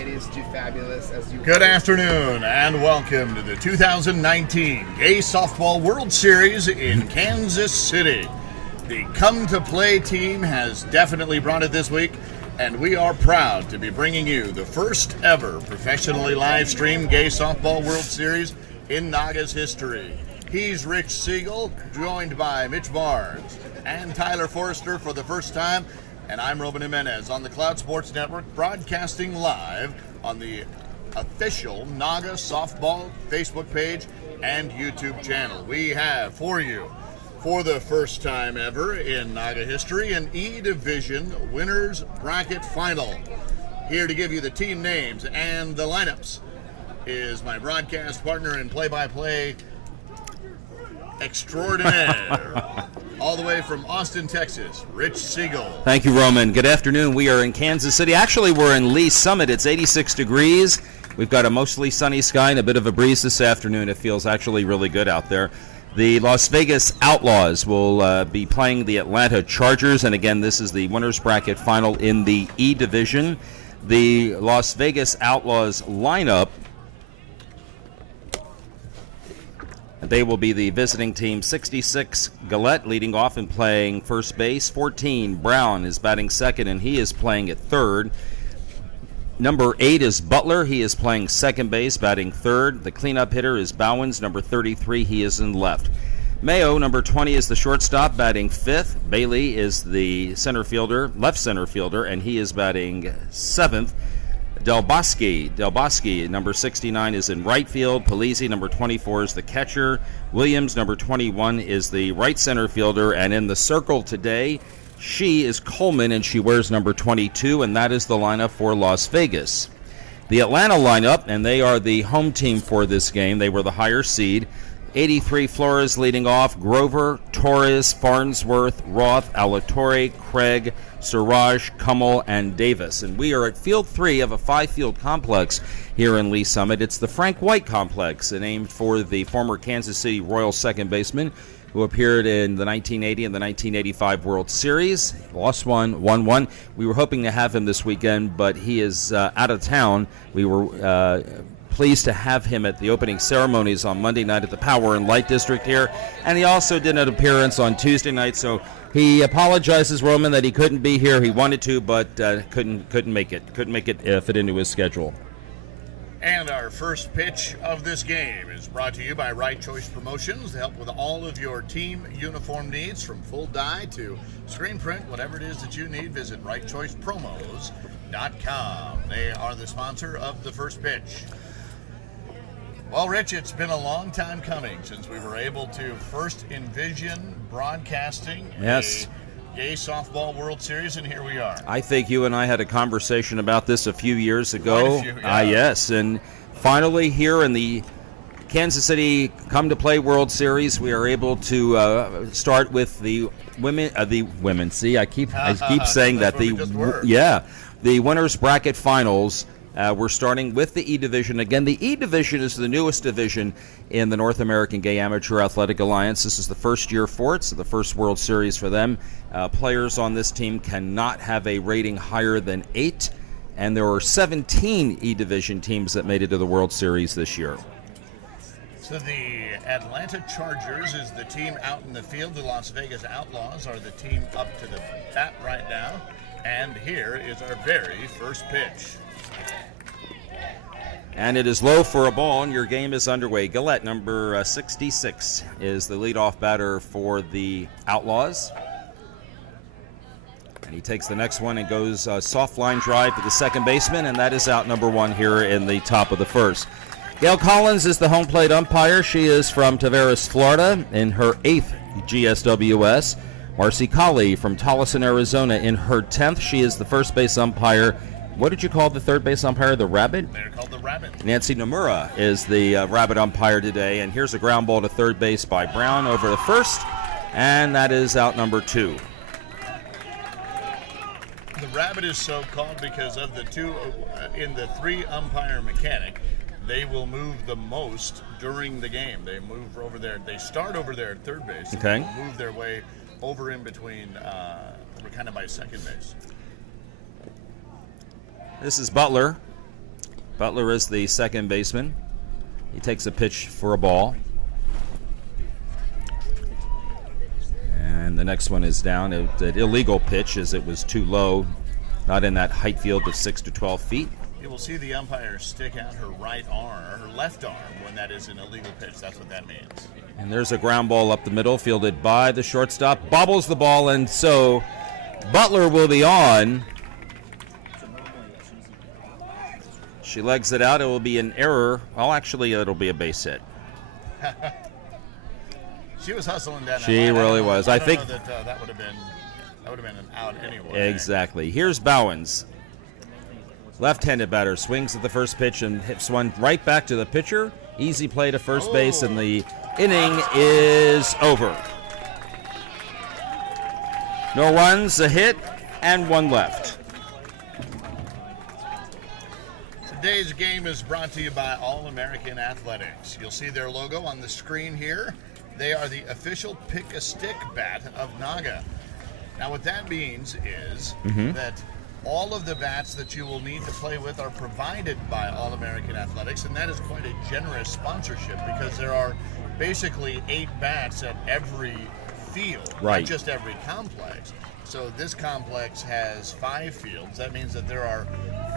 ladies do fabulous as you. Good afternoon and welcome to the 2019 Gay Softball World Series in Kansas City. The Come to Play team has definitely brought it this week, and we are proud to be bringing you the first ever professionally live-streamed Gay Softball World Series in Naga's history. He's Rich Siegel, joined by Mitch Barnes and Tyler Forrester for the first time, and I'm Robin Jimenez on the Cloud Sports Network, broadcasting live on the official Naga Softball Facebook page and YouTube channel. We have for you, for the first time ever in Naga history, an E Division Winners Bracket Final. Here to give you the team names and the lineups is my broadcast partner and play-by-play extraordinaire, all the way from Austin, Texas, Rich Siegel. Thank you, Roman. Good afternoon. We are in Kansas City. Actually, we're in Lee Summit. It's 86 degrees. We've got a mostly sunny sky and a bit of a breeze this afternoon. It feels actually really good out there. The Las Vegas Outlaws will be playing the Atlanta Chargers, and again, this is the Winners Bracket Final in the E Division. The Las Vegas Outlaws lineup, they will be the visiting team. 66, Gillette leading off and playing first base. 14, Brown is batting second, and he is playing at third. Number 8 is Butler. He is playing second base, batting third. The cleanup hitter is Bowens. Number 33, he is in left. Mayo, number 20, is the shortstop, batting fifth. Bailey is the center fielder, left center fielder, and he is batting seventh. Del Bosque, number 69, is in right field. Polizzi, number 24, is the catcher. Williams, number 21, is the right center fielder. And in the circle today, she is Coleman, and she wears number 22, and that is the lineup for Las Vegas. The Atlanta lineup, and they are the home team for this game. They were the higher seed. 83, Flores leading off. Grover, Torres, Farnsworth, Roth, Alatorre, Craig, Siraj, Kummel, and Davis. And we are at Field 3 of a 5-field complex here in Lee Summit. It's the Frank White Complex, named for the former Kansas City Royals second baseman who appeared in the 1980 and the 1985 World Series. Lost one, won one. We were hoping to have him this weekend, but he is out of town. We were pleased to have him at the opening ceremonies on Monday night at the Power and Light District here, and he also did an appearance on Tuesday night, so he apologizes, Roman, that he couldn't be here. He wanted to, but couldn't make it. Couldn't make it fit into his schedule. And our first pitch of this game is brought to you by Right Choice Promotions to help with all of your team uniform needs, from full dye to screen print, whatever it is that you need. Visit rightchoicepromos.com. They are the sponsor of the first pitch. Well, Rich, it's been a long time coming since we were able to first envision broadcasting a Gay Softball World Series, and here we are. I think you and I had a conversation about this a few years ago. Quite a few, yeah. Yes, and finally here in the Kansas City Come to Play World Series, we are able to start with the women. See, I keep saying that the Winners Bracket Finals. We're starting with the E Division. Again, the E Division is the newest division in the North American Gay Amateur Athletic Alliance. This is the first year for it, so the first World Series for them. Players on this team cannot have a rating higher than 8, and there are 17 E Division teams that made it to the World Series this year. So the Atlanta Chargers is the team out in the field. The Las Vegas Outlaws are the team up to the bat right now. And here is our very first pitch. And it is low for a ball, and your game is underway. Gillette, number 66, is the leadoff batter for the Outlaws. And he takes the next one and goes soft line drive to the second baseman, and that is out number 1 here in the top of the first. Gail Collins is the home plate umpire. She is from Tavares, Florida, in her 8th GSWS. Marcy Colley from Tolleson, Arizona, in her 10th. She is the first base umpire. What did you call the third base umpire? The Rabbit? They're called the Rabbit. Nancy Nomura is the Rabbit umpire today. And here's a ground ball to third base by Brown over the first. And that is out number 2. The Rabbit is so called because of the two, in the 3 umpire mechanic, they will move the most during the game. They move over there. They start over there at third base. Okay. And move their way over in between, kind of by second base. This is Butler. Butler is the second baseman. He takes a pitch for a ball. And the next one is down. An illegal pitch as it was too low, not in that height field of 6 to 12 feet. You will see the umpire stick out her right arm, or her left arm, when that is an illegal pitch. That's what that means. And there's a ground ball up the middle, fielded by the shortstop. Bobbles the ball, and so Butler will be on. She legs it out. It will be an error. Well, actually, it'll be a base hit. She was hustling down. She really was. I think that would have been an out anyway. Exactly. Here's Bowens. Left-handed batter swings at the first pitch and hits one right back to the pitcher. Easy play to first base, and the inning is over. No runs, a hit, and one left. Today's game is brought to you by All-American Athletics. You'll see their logo on the screen here. They are the official pick-a-stick bat of Naga. Now, what that means is that all of the bats that you will need to play with are provided by All-American Athletics, and that is quite a generous sponsorship because there are basically 8 bats at every field, right, not just every complex. So this complex has 5 fields. That means that there are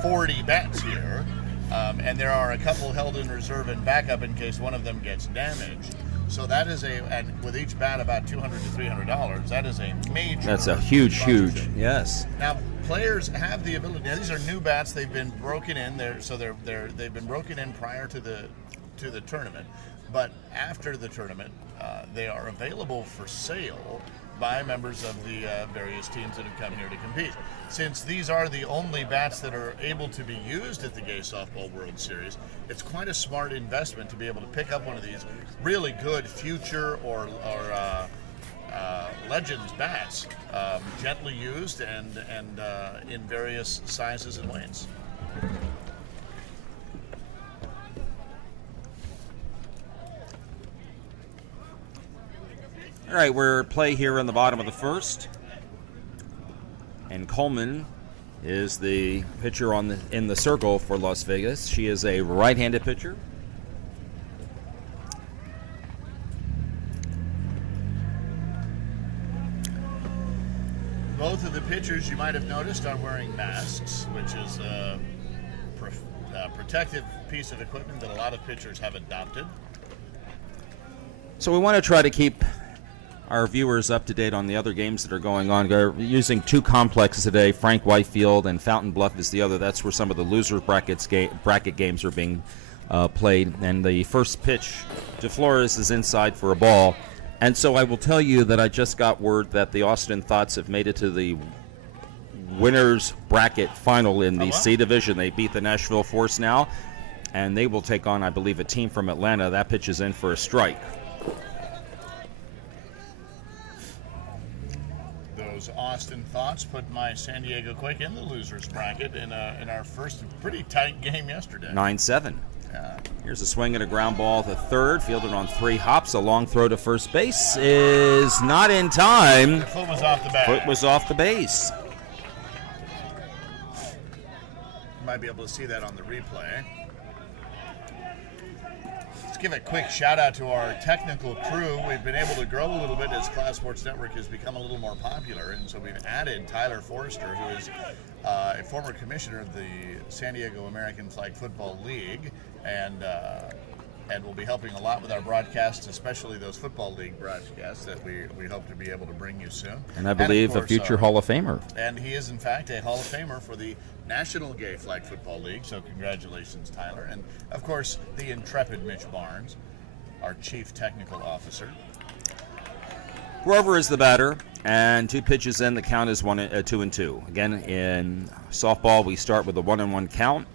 40 bats here, and there are a couple held in reserve and backup in case one of them gets damaged. So that is and with each bat about $200 to $300. That is a major. That's a huge, yes. Now players have the ability. Now these are new bats. They've been broken in. They've been broken in prior to the tournament, but after the tournament, they are available for sale by members of the various teams that have come here to compete. Since these are the only bats that are able to be used at the Gay Softball World Series, it's quite a smart investment to be able to pick up one of these really good future or Legends bats, gently used and in various sizes and weights. All right, we're play here in the bottom of the first, and Coleman is the pitcher in the circle for Las Vegas. She is a right-handed pitcher. Both of the pitchers, you might have noticed, are wearing masks, which is a protective piece of equipment that a lot of pitchers have adopted. So we want to try to keep our viewers up to date on the other games that are going on. We're using 2 complexes today. Frank Whitefield and Fountain Bluff is the other. That's where some of the loser bracket games are being played. And the first pitch to Flores is inside for a ball. And so I will tell you that I just got word that the Austin Thoughts have made it to the winners bracket final in the C division. They beat the Nashville Force now, and they will take on, I believe, a team from Atlanta. That pitch is in for a strike. Those Austin Thoughts put my San Diego Quake in the losers bracket in our first pretty tight game yesterday. 9-7. Here's a swing and a ground ball to third, fielded on 3 hops. A long throw to first base is not in time. The foot was off the bat. Foot was off the base. You might be able to see that on the replay. Let's give a quick shout out to our technical crew. We've been able to grow a little bit as Cloud Sports Network has become a little more popular, and so we've added Tyler Forrester, who is a former commissioner of the San Diego American Flag Football League, and will be helping a lot with our broadcasts, especially those Football League broadcasts that we hope to be able to bring you soon. And I believe of course, a future Hall of Famer. And he is, in fact, a Hall of Famer for the National Gay Flag Football League, so congratulations, Tyler. And, of course, the intrepid Mitch Barnes, our Chief Technical Officer. Grover is the batter, and 2 pitches in. The count is 2-2. Again, in softball, we start with a 1-1 count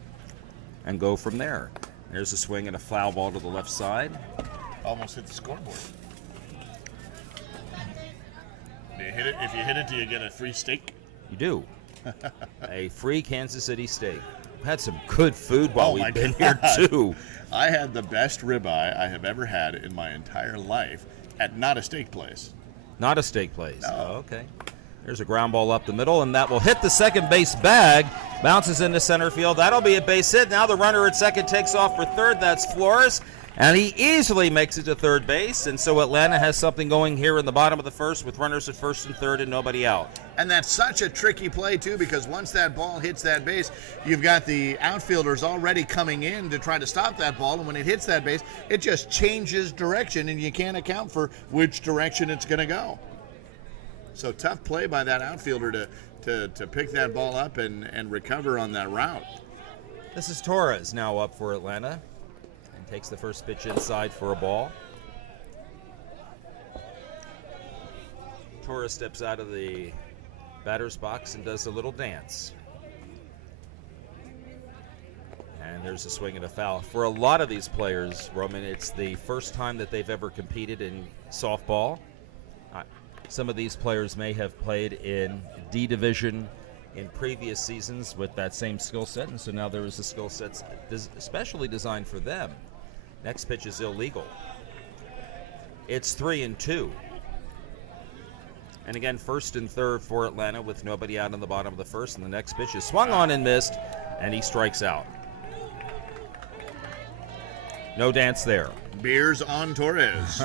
and go from there. There's a swing and a foul ball to the left side. Almost hit the scoreboard. If you hit it, do you get a free steak? You do. A free Kansas City steak. We've had some good food while we've been here, too. I had the best ribeye I have ever had in my entire life at not a steak place. Not a steak place. No. Oh, okay. There's a ground ball up the middle, and that will hit the second base bag. Bounces into center field. That'll be a base hit. Now the runner at second takes off for third. That's Flores, and he easily makes it to third base. And so Atlanta has something going here in the bottom of the first with runners at first and third and nobody out. And that's such a tricky play, too, because once that ball hits that base, you've got the outfielders already coming in to try to stop that ball. And when it hits that base, it just changes direction, and you can't account for which direction it's going to go. So tough play by that outfielder to pick that ball up and recover on that route. This is Torres now up for Atlanta and takes the first pitch inside for a ball. Torres steps out of the batter's box and does a little dance. And there's a swing and a foul. For a lot of these players, Roman, it's the first time that they've ever competed in softball. Some of these players may have played in D division in previous seasons with that same skill set, and so now there is a skill set especially designed for them. Next pitch is illegal. It's 3-2. And again, first and third for Atlanta with nobody out in the bottom of the first, and the next pitch is swung on and missed, and he strikes out. No dance there. Beers on Torres.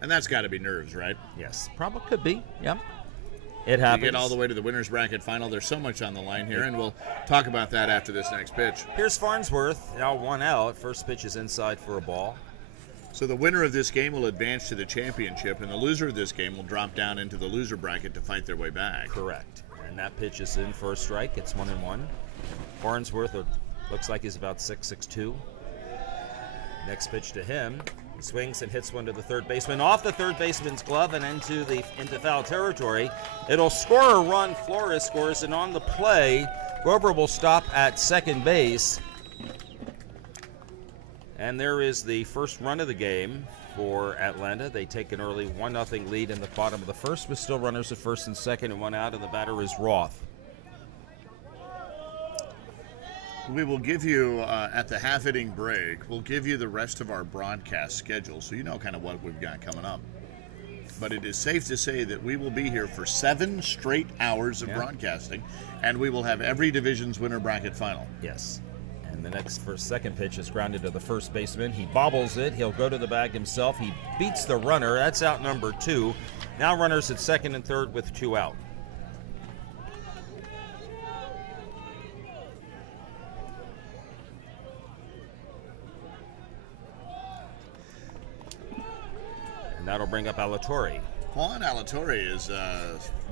And that's got to be nerves, right? Yes, probably could be. Yep. It happens. You get all the way to the winner's bracket final. There's so much on the line here, and we'll talk about that after this next pitch. Here's Farnsworth, now 1 out. First pitch is inside for a ball. So the winner of this game will advance to the championship, and the loser of this game will drop down into the loser bracket to fight their way back. Correct. And that pitch is in for a strike. It's 1-1. Farnsworth looks like he's about 6'2". Next pitch to him. He swings and hits one to the third baseman, off the third baseman's glove and into foul territory. It'll score a run. Flores scores, and on the play, Grover will stop at second base. And there is the first run of the game for Atlanta. They take an early 1-0 lead in the bottom of the first with still runners at first and second and 1 out, and the batter is Roth. We will give you, at the half-inning break, we'll give you the rest of our broadcast schedule so you know kind of what we've got coming up. But it is safe to say that we will be here for 7 straight hours of broadcasting, and we will have every division's winner bracket final. Yes. And the second pitch is grounded to the first baseman. He bobbles it. He'll go to the bag himself. He beats the runner. That's out number 2. Now runners at second and third with 2 out. That'll bring up Alatorre. Juan Alatorre is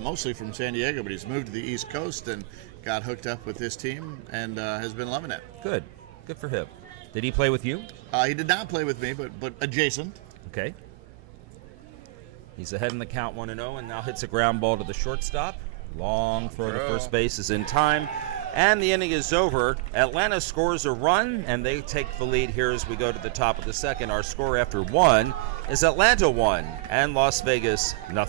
mostly from San Diego, but he's moved to the East Coast and got hooked up with this team and has been loving it. Good. Good for him. Did he play with you? He did not play with me, but adjacent. Okay. He's ahead in the count 1-0 and now hits a ground ball to the shortstop. Long throw to first base is in time. And the inning is over. Atlanta scores a run, and they take the lead here as we go to the top of the second. Our score after 1 is Atlanta 1 and Las Vegas 0.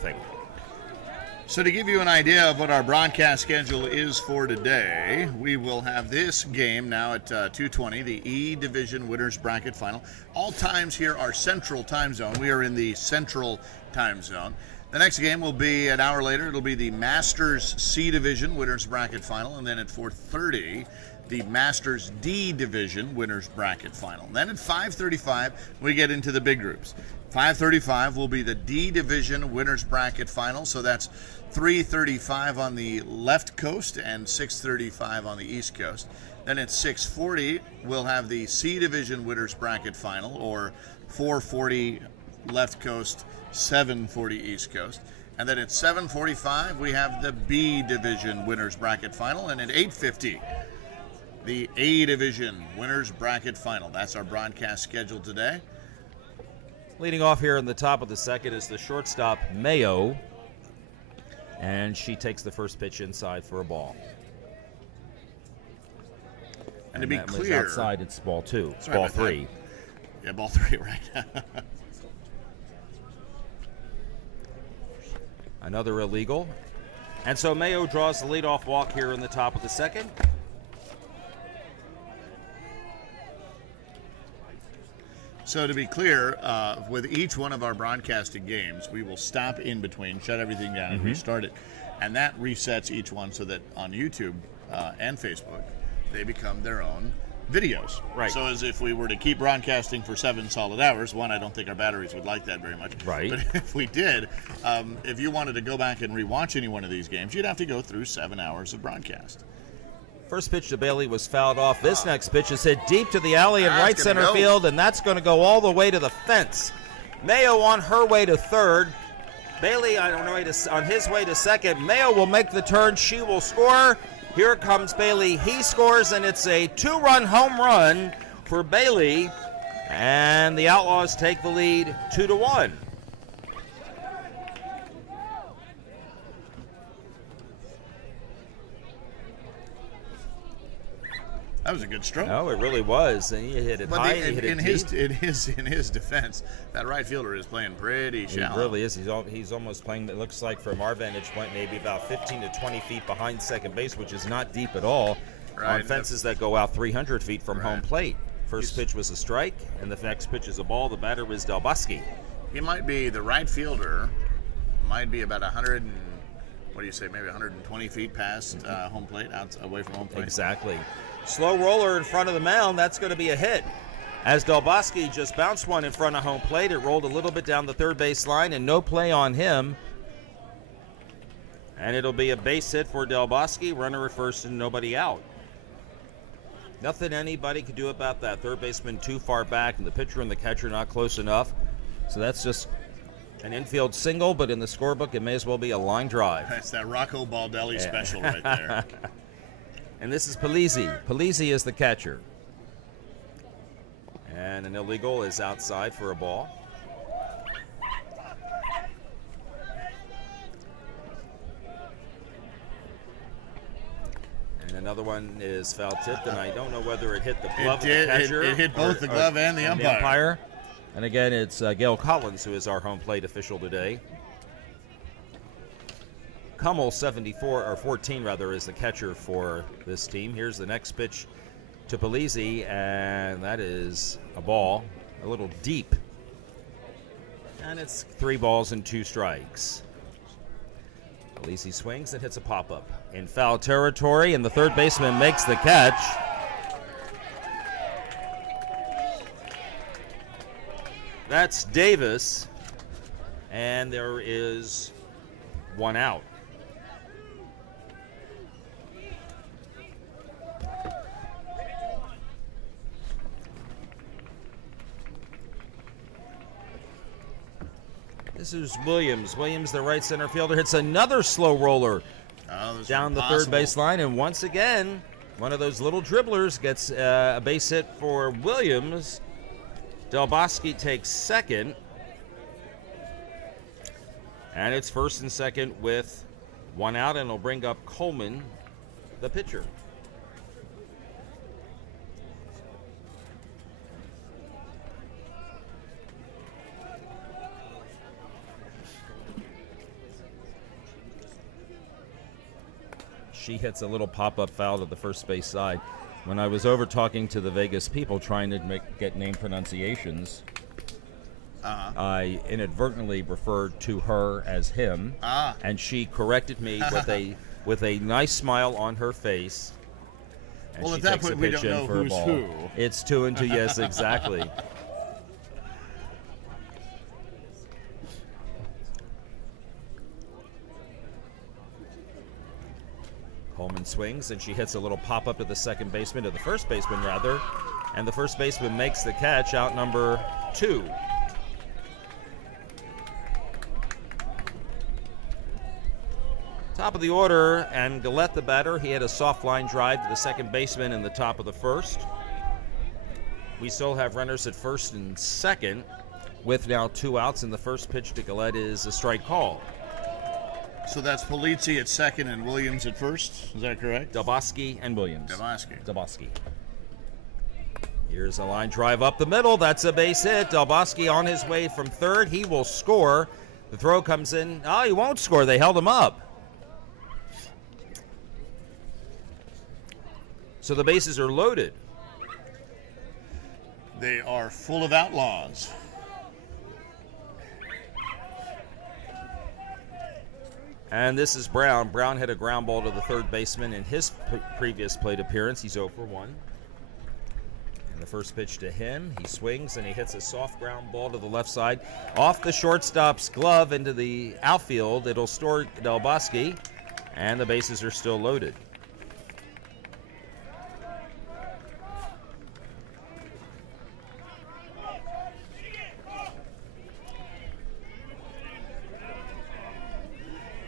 So to give you an idea of what our broadcast schedule is for today, we will have this game now at 2:20, the E Division Winners Bracket Final. All times here are Central Time Zone. We are in the Central Time Zone. The next game will be an hour later. It'll be the Masters C Division Winners Bracket Final, and then at 4:30, the Masters D Division Winners Bracket Final. Then at 5:35, we get into the big groups. 5:35 will be the D Division Winners Bracket Final, so that's 3:35 on the left coast and 6:35 on the east coast. Then at 6:40, we'll have the C Division Winners Bracket Final, or 4:40 left coast, 7:40 east coast. And then at 7:45, we have the B Division Winners Bracket Final, and at 8:50, the A Division Winners Bracket Final. That's our broadcast schedule today. Leading off here in the top of the second is the shortstop, Mayo. And she takes the first pitch inside for a ball. And to be that clear, was outside, it's ball 2. Sorry Ball about 3. that. Yeah, ball 3, right. Another illegal. And so Mayo draws the leadoff walk here in the top of the second. So to be clear, with each one of our broadcasting games, we will stop in between, shut everything down, and restart it. And that resets each one so that on YouTube and Facebook, they become their own videos. Right. So as if we were to keep broadcasting for 7 solid hours, one, I don't think our batteries would like that very much. Right. But if we did, if you wanted to go back and rewatch any one of these games, you'd have to go through 7 hours of broadcast. First pitch to Bailey was fouled off. This next pitch is hit deep to the alley in That's right gonna center go. field, and that's going to go all the way to the fence. Mayo on her way to third. Bailey on his way to second. Mayo will make the turn. She will score. Here comes Bailey. He scores, and it's a 2-run home run for Bailey. And the Outlaws take the lead 2-1. That was a good stroke. No, it really was. And he hit it high. He hit it deep. in his defense, that right fielder is playing pretty shallow. He really is. He's almost playing, it looks like from our vantage point, maybe about 15 to 20 feet behind second base, which is not deep at all, Right. on fences that go out 300 feet from home Right. plate. First pitch was a strike, and the next pitch is a ball. The batter was Delboski. He might be the right fielder, might be about 100 and, what do you say, maybe 120 feet past home plate, away from home plate. Exactly. Slow roller in front of the mound. That's going to be a hit. As Delboski just bounced one in front of home plate, it rolled a little bit down the third base line, and no play on him. And it'll be a base hit for Delboski, runner at first and nobody out. Nothing anybody could do about that. Third baseman too far back, and the pitcher and the catcher not close enough. So that's just an infield single, but in the scorebook, it may as well be a line drive. That's that Rocco Baldelli special right there. And this is Polizzi. Polizzi is the catcher. And an illegal is outside for a ball. And another one is foul tipped, and I don't know whether it hit the glove of the catcher. It hit both the glove and the umpire. And again, it's Gail Collins who is our home plate official today. Kummel, 14 is the catcher for this team. Here's the next pitch to Polizzi, and that is a ball, a little deep. And it's 3 balls and 2 strikes. Polizzi swings and hits a pop-up in foul territory, and the third baseman makes the catch. That's Davis, and there is 1 out. This is Williams. Williams, the right center fielder, hits another slow roller down the third base line. And once again, one of those little dribblers gets a base hit for Williams. Delboski takes second. And it's first and second with 1 out, and it'll bring up Coleman, the pitcher. She hits a little pop-up foul to the first base side. When I was over talking to the Vegas people trying to get name pronunciations, I inadvertently referred to her as him, and she corrected me with a nice smile on her face. And Well, she at that takes point, a we pitch don't in know for a who's ball. who. It's 2-2, yes, exactly. Coleman swings, and she hits a little pop-up to the second baseman, to the first baseman, rather. And the first baseman makes the catch, out number 2. Top of the order, and Gillette, the batter, he had a soft line drive to the second baseman in the top of the first. We still have runners at first and second, with now 2 outs, and the first pitch to Gillette is a strike call. So that's Polizzi at second and Williams at first. Is that correct? Delboski and Williams. Delboski. Here's a line drive up the middle. That's a base hit. Delboski on his way from third. He will score. The throw comes in. Oh, he won't score. They held him up. So the bases are loaded. They are full of outlaws. And this is Brown. Brown hit a ground ball to the third baseman in his previous plate appearance. He's 0 for 1. And the first pitch to him, he swings and he hits a soft ground ball to the left side. Off the shortstop's glove into the outfield. It'll store Del Bosque, and the bases are still loaded.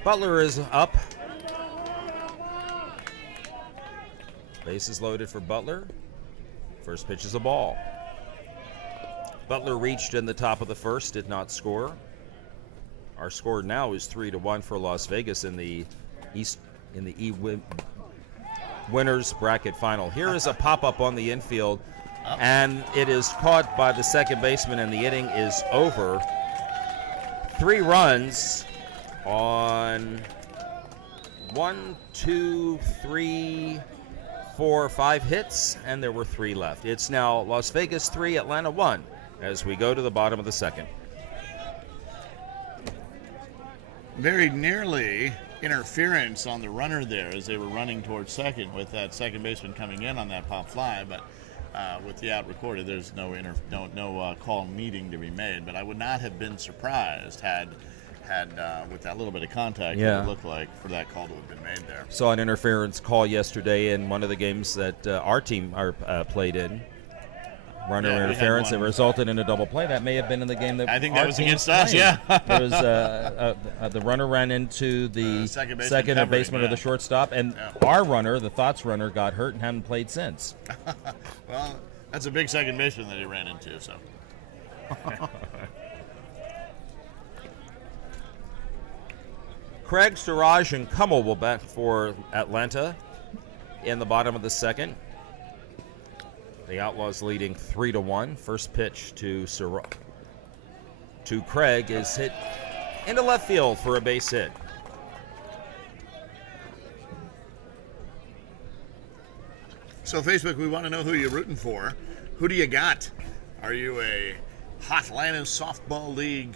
Butler is up. Bases loaded for Butler. First pitch is a ball. Butler reached in the top of the first, did not score. Our score now is 3-1 for Las Vegas in the winners bracket final. Here is a pop-up on the infield, and it is caught by the second baseman, and the inning is over. 3 runs on 1, 2, 3, 4, 5 hits, and there were 3 left. It's now Las Vegas 3, Atlanta 1, as we go to the bottom of the second. Very nearly interference on the runner there as they were running towards second with that second baseman coming in on that pop fly, but with the out recorded, there's no call needing to be made. But I would not have been surprised had with that little bit of contact, it would look like for that call to have been made there. Saw an interference call yesterday in one of the games that our team played in. Runner interference that resulted in a double play. That may have been in the game that I think that was against us. Yeah, it was the runner ran into the second baseman of the shortstop, and our runner, the Thoughts runner, got hurt and hadn't played since. Well, that's a big second baseman that he ran into. So. Craig, Siraj, and Kummel will bat for Atlanta in the bottom of the second. The Outlaws leading 3-1. First pitch to Craig is hit into left field for a base hit. So Facebook, we want to know who you're rooting for. Who do you got? Are you a Hotlanta Softball League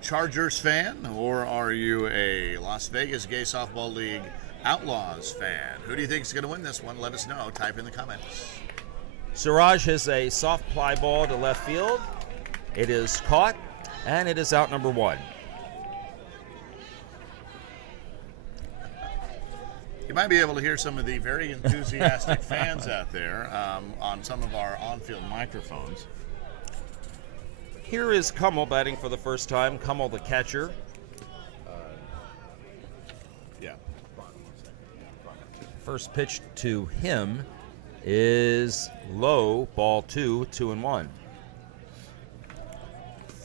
Chargers fan, or are you a Las Vegas Gay Softball League Outlaws fan? Who do you think is going to win this one? Let us know. Type in the comments. Siraj has a soft fly ball to left field. It is caught, and it is out number 1. You might be able to hear some of the very enthusiastic fans out there on some of our on-field microphones. Here is Kummel batting for the first time. Kummel, the catcher. First pitch to him is low, ball 2, 2-1.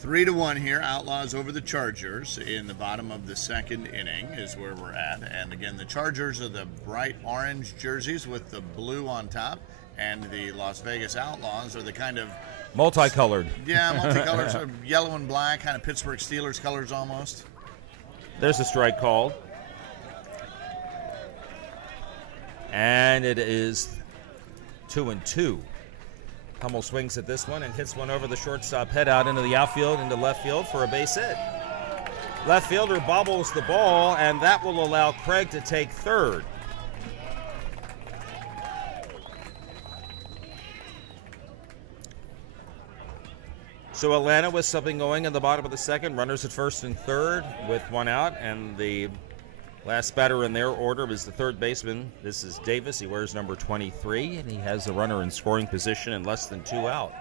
3-1 here. Outlaws over the Chargers in the bottom of the second inning is where we're at. And again, the Chargers are the bright orange jerseys with the blue on top, and the Las Vegas Outlaws are the kind of multicolored. Yeah, multicolored, sort of yellow and black, kind of Pittsburgh Steelers colors almost. There's a strike called. And it is 2-2. Kummel swings at this one and hits one over the shortstop head out into the outfield, into left field for a base hit. Left fielder bobbles the ball, and that will allow Craig to take third. So Atlanta with something going in the bottom of the second. Runners at first and third with one out, and the last batter in their order is the third baseman. This is Davis. He wears number 23, and he has the runner in scoring position and less than 2 out.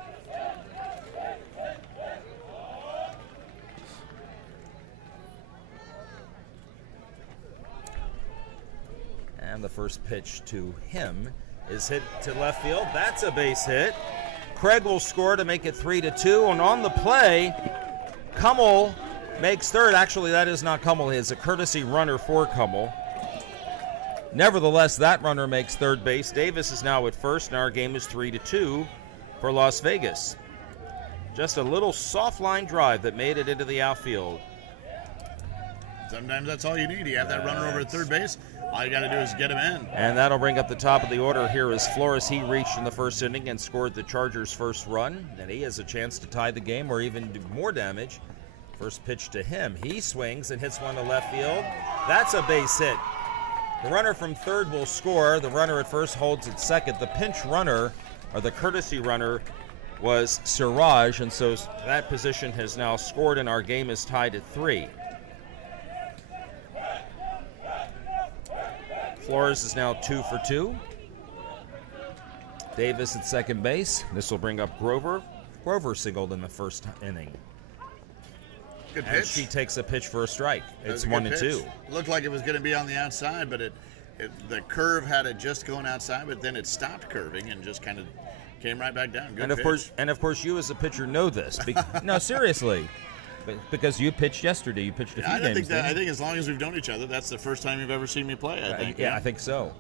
And the first pitch to him is hit to left field. That's a base hit. Craig will score to make it 3-2, and on the play, Kummel makes third. Actually, that is not Kummel. It's a courtesy runner for Kummel. Nevertheless, that runner makes third base. Davis is now at first, and our game is 3-2 for Las Vegas. Just a little soft line drive that made it into the outfield. Sometimes that's all you need. You have that runner over at third base. All you got to do is get him in. And that'll bring up the top of the order. Here is Flores. He reached in the first inning and scored the Chargers' first run. And he has a chance to tie the game or even do more damage. First pitch to him. He swings and hits one to left field. That's a base hit. The runner from third will score. The runner at first holds at second. The pinch runner, or the courtesy runner, was Siraj. And so that position has now scored, and our game is tied at 3. Flores is now 2 for 2. Davis at second base. This will bring up Grover. Grover singled in the first inning. Good pitch. And she takes a pitch for a strike. It's 1-2. Looked like it was going to be on the outside, but the curve had it just going outside, but then it stopped curving and just kind of came right back down. Good pitch. Of course, you as a pitcher know this. No, seriously. Because you pitched yesterday. You pitched a few games. I think as long as we've known each other, that's the first time you've ever seen me play, I think. I think so.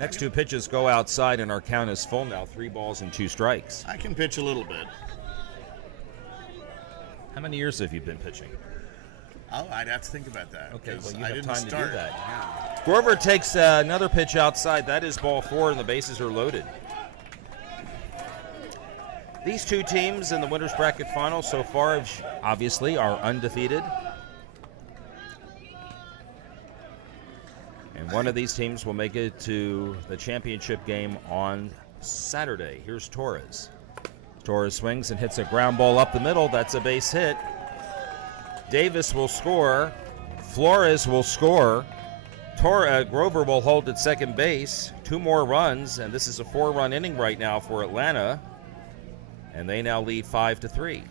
Next two pitches go outside, and our count is full now. 3 balls and 2 strikes. I can pitch a little bit. How many years have you been pitching? Oh, I'd have to think about that. Okay, well, you I have didn't time start. to do that. Yeah. Grover takes another pitch outside. That is ball 4, and the bases are loaded. These two teams in the winner's bracket final so far, obviously, are undefeated. And one of these teams will make it to the championship game on Saturday. Here's Torres. Torres swings and hits a ground ball up the middle. That's a base hit. Davis will score. Flores will score. Grover will hold at second base. 2 more runs, and this is a 4-run inning right now for Atlanta. And they now lead 5-3.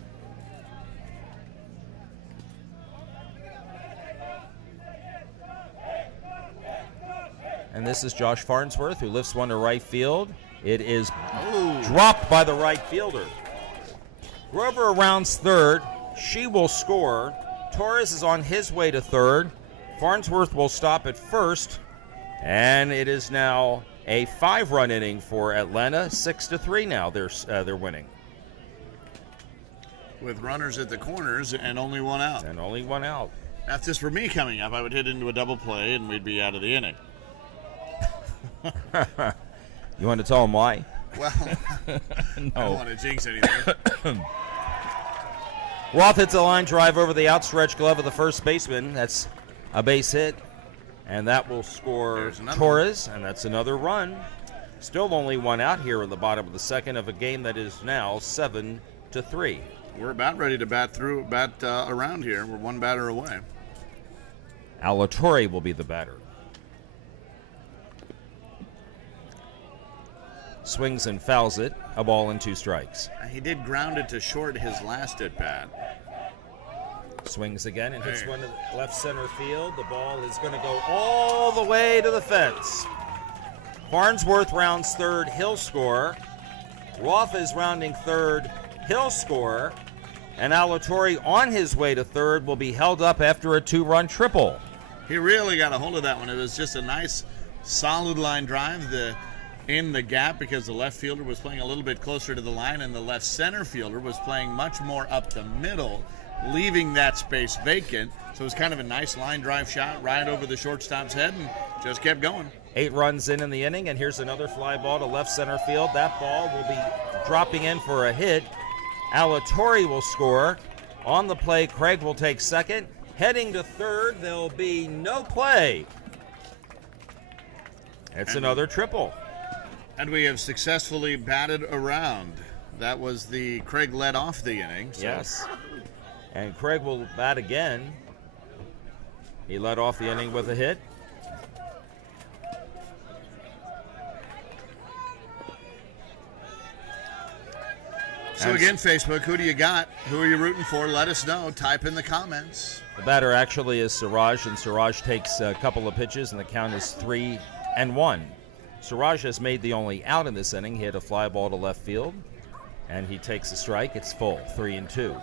And this is Josh Farnsworth, who lifts one to right field. It is dropped by the right fielder. Grover rounds third. She will score. Torres is on his way to third. Farnsworth will stop at first. And it is now a 5-run inning for Atlanta. 6-3 now. They're winning. With runners at the corners and only one out. That's just for me coming up. I would hit into a double play and we'd be out of the inning. You want to tell them why? Well, no. I don't want to jinx anything. Roth hits a line drive over the outstretched glove of the first baseman. That's a base hit. And that will score Torres, and that's another run. Still only one out here in the bottom of the second of a game that is now 7-3. We're about ready to bat around here. We're 1 batter away. Alatorre will be the batter. Swings and fouls it. A ball and 2 strikes. He did ground it to short his last at bat. Swings again and hits one to left center field. The ball is going to go all the way to the fence. Farnsworth rounds third. He'll score. Roth is rounding third. He'll score. And Alatorre on his way to third will be held up after a 2-run triple. He really got a hold of that one. It was just a nice, solid line drive in the gap because the left fielder was playing a little bit closer to the line and the left center fielder was playing much more up the middle, leaving that space vacant. So it was kind of a nice line drive shot right over the shortstop's head and just kept going. 8 runs in the inning, and here's another fly ball to left center field. That ball will be dropping in for a hit. Alatorre will score. On the play, Craig will take second. Heading to third, there'll be no play. It's another triple. And we have successfully batted around. That was Craig led off the inning. So. Yes. And Craig will bat again. He led off the inning with a hit. So again, Facebook, who do you got? Who are you rooting for? Let us know. Type in the comments. The batter actually is Siraj, and Siraj takes a couple of pitches, and the count is 3-1. Siraj has made the only out in this inning. He hit a fly ball to left field, and he takes a strike. It's full, 3-2.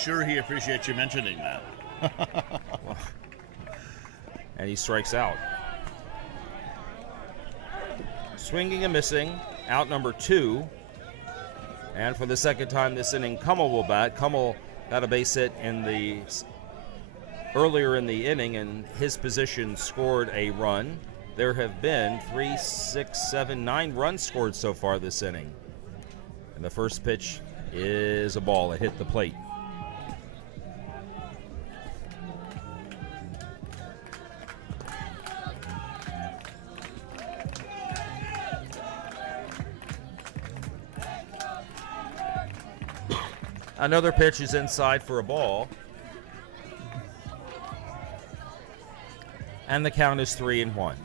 Sure, he appreciates you mentioning that. And he strikes out. Swinging and missing, out number 2. And for the second time this inning, Kummel will bat. Kummel got a base hit in the earlier in the inning, and his position scored a run. There have been 3, 6, 7, 9 runs scored so far this inning. And the first pitch is a ball. It hit the plate. Another pitch is inside for a ball. And the count is 3-1.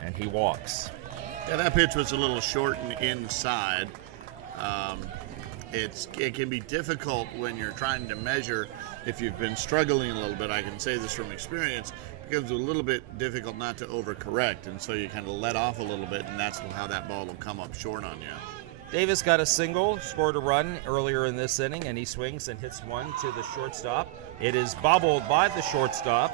And he walks. Yeah, that pitch was a little short and inside. It can be difficult when you're trying to measure if you've been struggling a little bit. I can say this from experience. It becomes a little bit difficult not to overcorrect, and so you kind of let off a little bit, and that's how that ball will come up short on you. Davis got a single, scored a run earlier in this inning, and he swings and hits one to the shortstop. It is bobbled by the shortstop,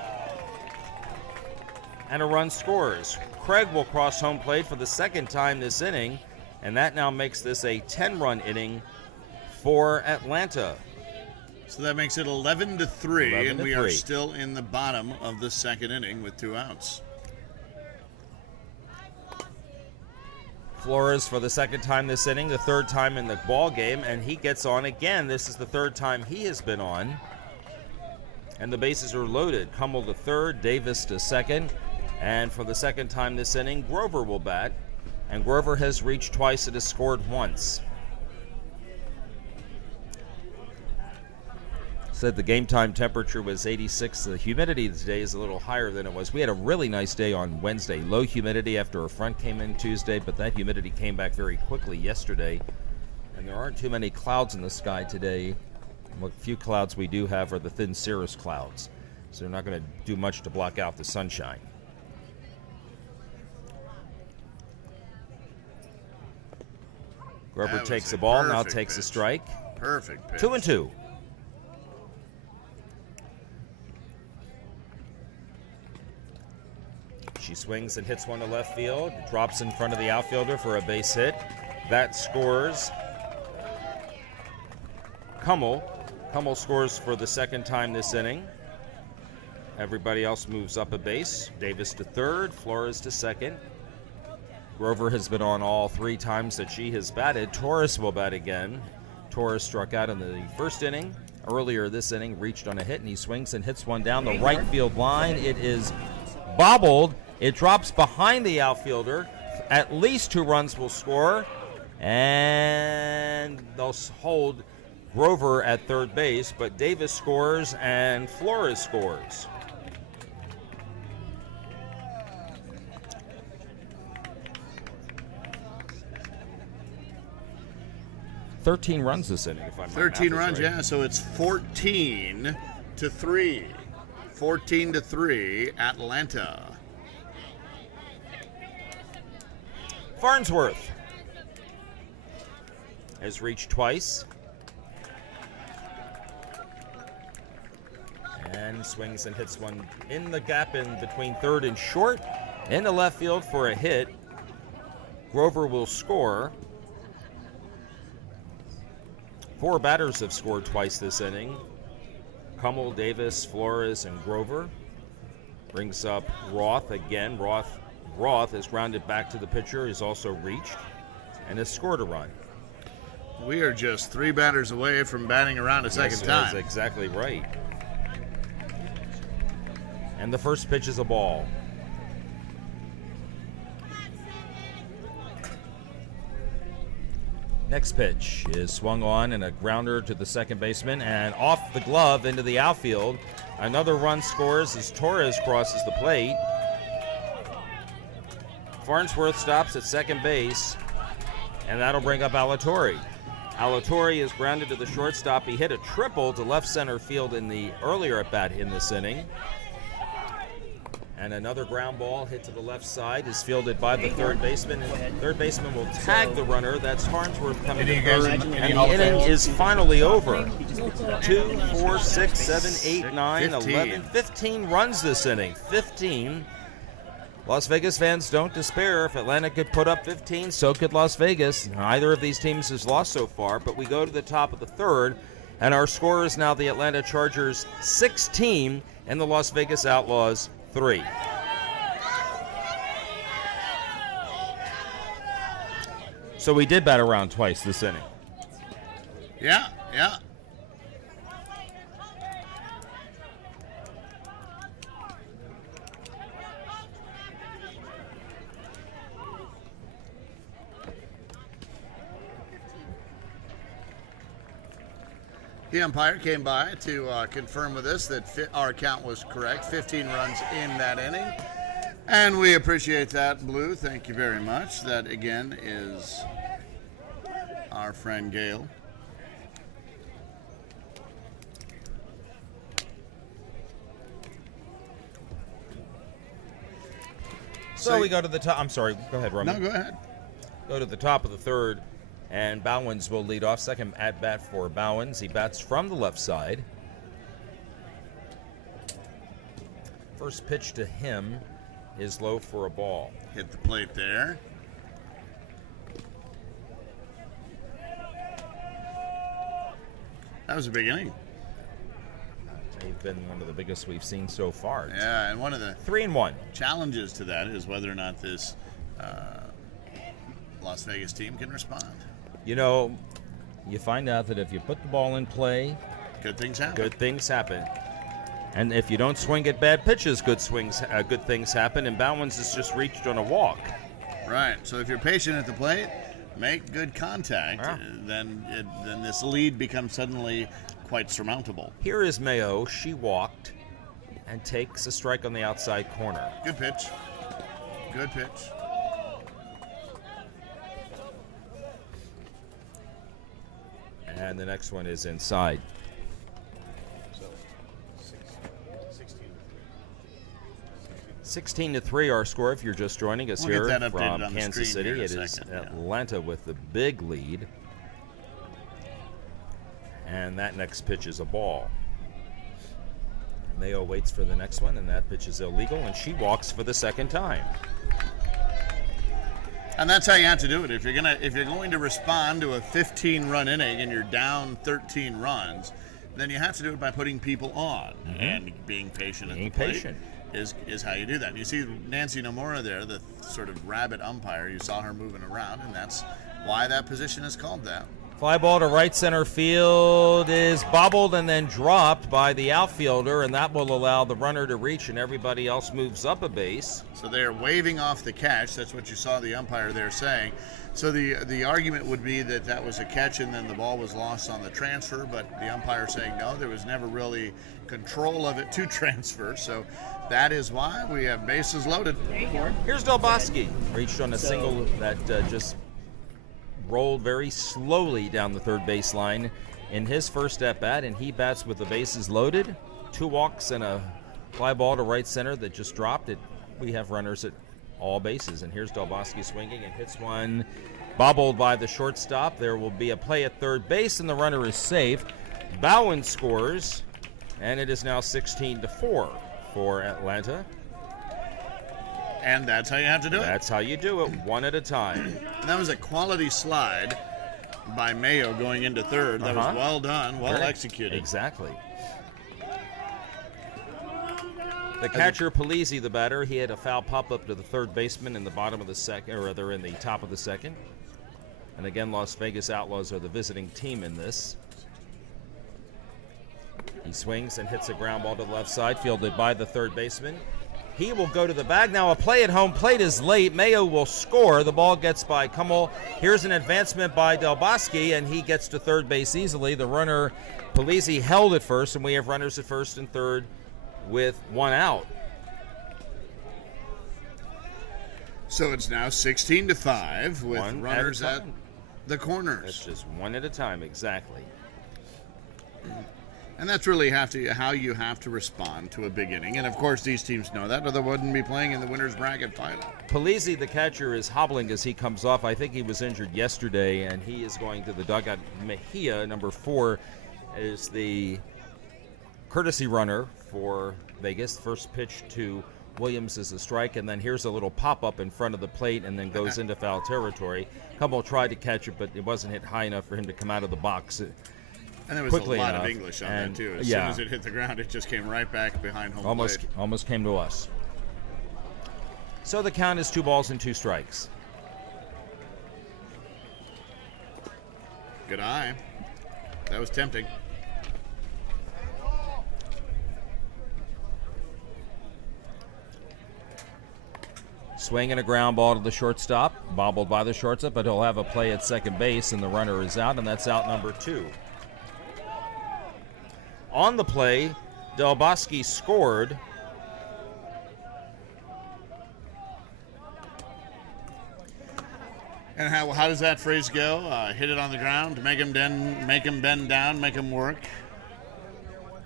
and a run scores. Craig will cross home plate for the second time this inning, and that now makes this a 10-run inning for Atlanta. So that makes it 11-3, and we are 3. still in the bottom of the second inning with 2 outs. Flores for the second time this inning, the third time in the ball game, and he gets on again. This is the third time he has been on. And the bases are loaded. Hummel to third, Davis to second. And for the second time this inning, Grover will bat. And Grover has reached twice and has scored once. Said the game time temperature was 86. The humidity today is a little higher than it was. We had a really nice day on Wednesday. Low humidity after a front came in Tuesday, but that humidity came back very quickly yesterday. And there aren't too many clouds in the sky today. What few clouds we do have are the thin cirrus clouds. So they're not going to do much to block out the sunshine. Grover takes the ball, now takes a strike. Perfect pitch. 2-2. She swings and hits one to left field. Drops in front of the outfielder for a base hit. That scores. Hummel scores for the second time this inning. Everybody else moves up a base. Davis to third, Flores to second. Grover has been on all 3 times that she has batted. Torres will bat again. Torres struck out in the first inning. Earlier this inning, reached on a hit, and he swings and hits one down the right field line. It is bobbled. It drops behind the outfielder. At least 2 runs will score. And they'll hold Grover at third base, but Davis scores and Flores scores. "13 runs this inning, if I'm not 13 runs, right. yeah, so it's 14-3. 14-3, Atlanta. Farnsworth has reached twice and swings and hits one in the gap in between third and short in the left field for a hit. Grover will score. 4 batters have scored twice this inning. Hummel, Davis, Flores, and Grover. Brings up Roth again. Roth has grounded back to the pitcher. He's also reached and has scored a run. We are just 3 batters away from batting around a second time. That's exactly right. And the first pitch is a ball. Next pitch is swung on and a grounder to the second baseman and off the glove into the outfield. Another run scores as Torres crosses the plate. Farnsworth stops at second base, and that'll bring up Alatorre. Alatorre is grounded to the shortstop. He hit a triple to left center field in the earlier at bat in this inning. And another ground ball hit to the left side is fielded by the third baseman. And third baseman will tag the runner. That's Farnsworth coming to third. And the inning is finally over. 2, 4, 6, 7, 8, 9, 11, 15 runs this inning. 15. Las Vegas fans, don't despair. If Atlanta could put up 15, so could Las Vegas. Neither of these teams has lost so far, but we go to the top of the third, And our score is now the Atlanta Chargers 16 and the Las Vegas Outlaws 3. So we did bat around twice this inning. Yeah. The umpire came by to confirm with us that our count was correct. 15 runs in that inning. And we appreciate that, Blue. Thank you very much. That, again, is our friend Gail. So we go to the top. I'm sorry. Go ahead, Roman. No, go ahead. Go to the top of the third, and Bowens will lead off. Second at bat for Bowens. He bats from the left side. First pitch to him is low for a ball. Hit the plate there. That was a big inning. They've been one of the biggest we've seen so far. Yeah, and one of the 3-1 challenges to that is whether or not this Las Vegas team can respond. You know, you find out that if you put the ball in play, Good things happen. good things happen. And if you don't swing at bad pitches, good things happen. And Bowens has just reached on a walk. Right. So if you're patient at the plate, make good contact, then this lead becomes suddenly quite surmountable. Here is Mayo. She walked and takes a strike on the outside corner. Good pitch. Good pitch. And the next one is inside. 16-3 our score if you're just joining us We'll here get that updated from on the Kansas screen City. here in a It is second, yeah. Atlanta with the big lead. And that next pitch is a ball. Mayo waits for the next one, and that pitch is illegal, and she walks for the second time. And that's how you have to do it. If you're going to respond to a 15-run inning and you're down 13 runs, then you have to do it by putting people on and being patient at the plate. Is how you do that. And you see Nancy Nomura there, the sort of rabbit umpire. You saw her moving around, and that's why that position is called that. Fly ball to right center field is bobbled and then dropped by the outfielder, and that will allow the runner to reach, and everybody else moves up a base. So they are waving off the catch. That's what you saw the umpire there saying. So the argument would be that that was a catch and then the ball was lost on the transfer, but the umpire saying no, there was never really control of it to transfer. So that is why we have bases loaded. Here's Delboski. Reached on a single that just rolled very slowly down the third baseline in his first at-bat, and he bats with the bases loaded. 2 walks and a fly ball to right center that just dropped it. We have runners at all bases, and here's Delboski swinging and hits one, bobbled by the shortstop. There will be a play at third base, and the runner is safe. Bowen scores, and it is now 16-4 for Atlanta. And that's how you have to do it. That's how you do it, one at a time. And that was a quality slide by Mayo going into third. That was well done, well executed. Exactly. The catcher, Polizzi, the batter, he had a foul pop up to the third baseman in the bottom of the second, or rather in the top of the second. And again, Las Vegas Outlaws are the visiting team in this. He swings and hits a ground ball to the left side, fielded by the third baseman. He will go to the bag. Now a play at home plate is late. Mayo will score. The ball gets by Kummel. Here's an advancement by Delboski, and he gets to third base easily. The runner, Polizzi, held at first, and we have runners at first and third with 1 out. So it's now 16-5 with One runners at a at time. the corners. That's just one at a time, exactly. And that's really how you have to respond to a big inning. And, of course, these teams know that, or they wouldn't be playing in the winner's bracket final. Polizzi, the catcher, is hobbling as he comes off. I think he was injured yesterday, and he is going to the dugout. Mejia, number 4, is the courtesy runner for Vegas. First pitch to Williams is a strike, and then here's a little pop-up in front of the plate and then goes into foul territory. Kummel tried to catch it, but it wasn't hit high enough for him to come out of the box. And there was quickly a lot enough, of English on and, that, too. As yeah. soon as it hit the ground, it just came right back behind home plate. Almost came to us. So the count is 2 balls and 2 strikes. Good eye. That was tempting. Swing and a ground ball to the shortstop, bobbled by the shortstop, but he'll have a play at second base, and the runner is out, and that's out number 2. On the play, Del Bosque scored. And how does that phrase go? Hit it on the ground, make him bend down, make him work.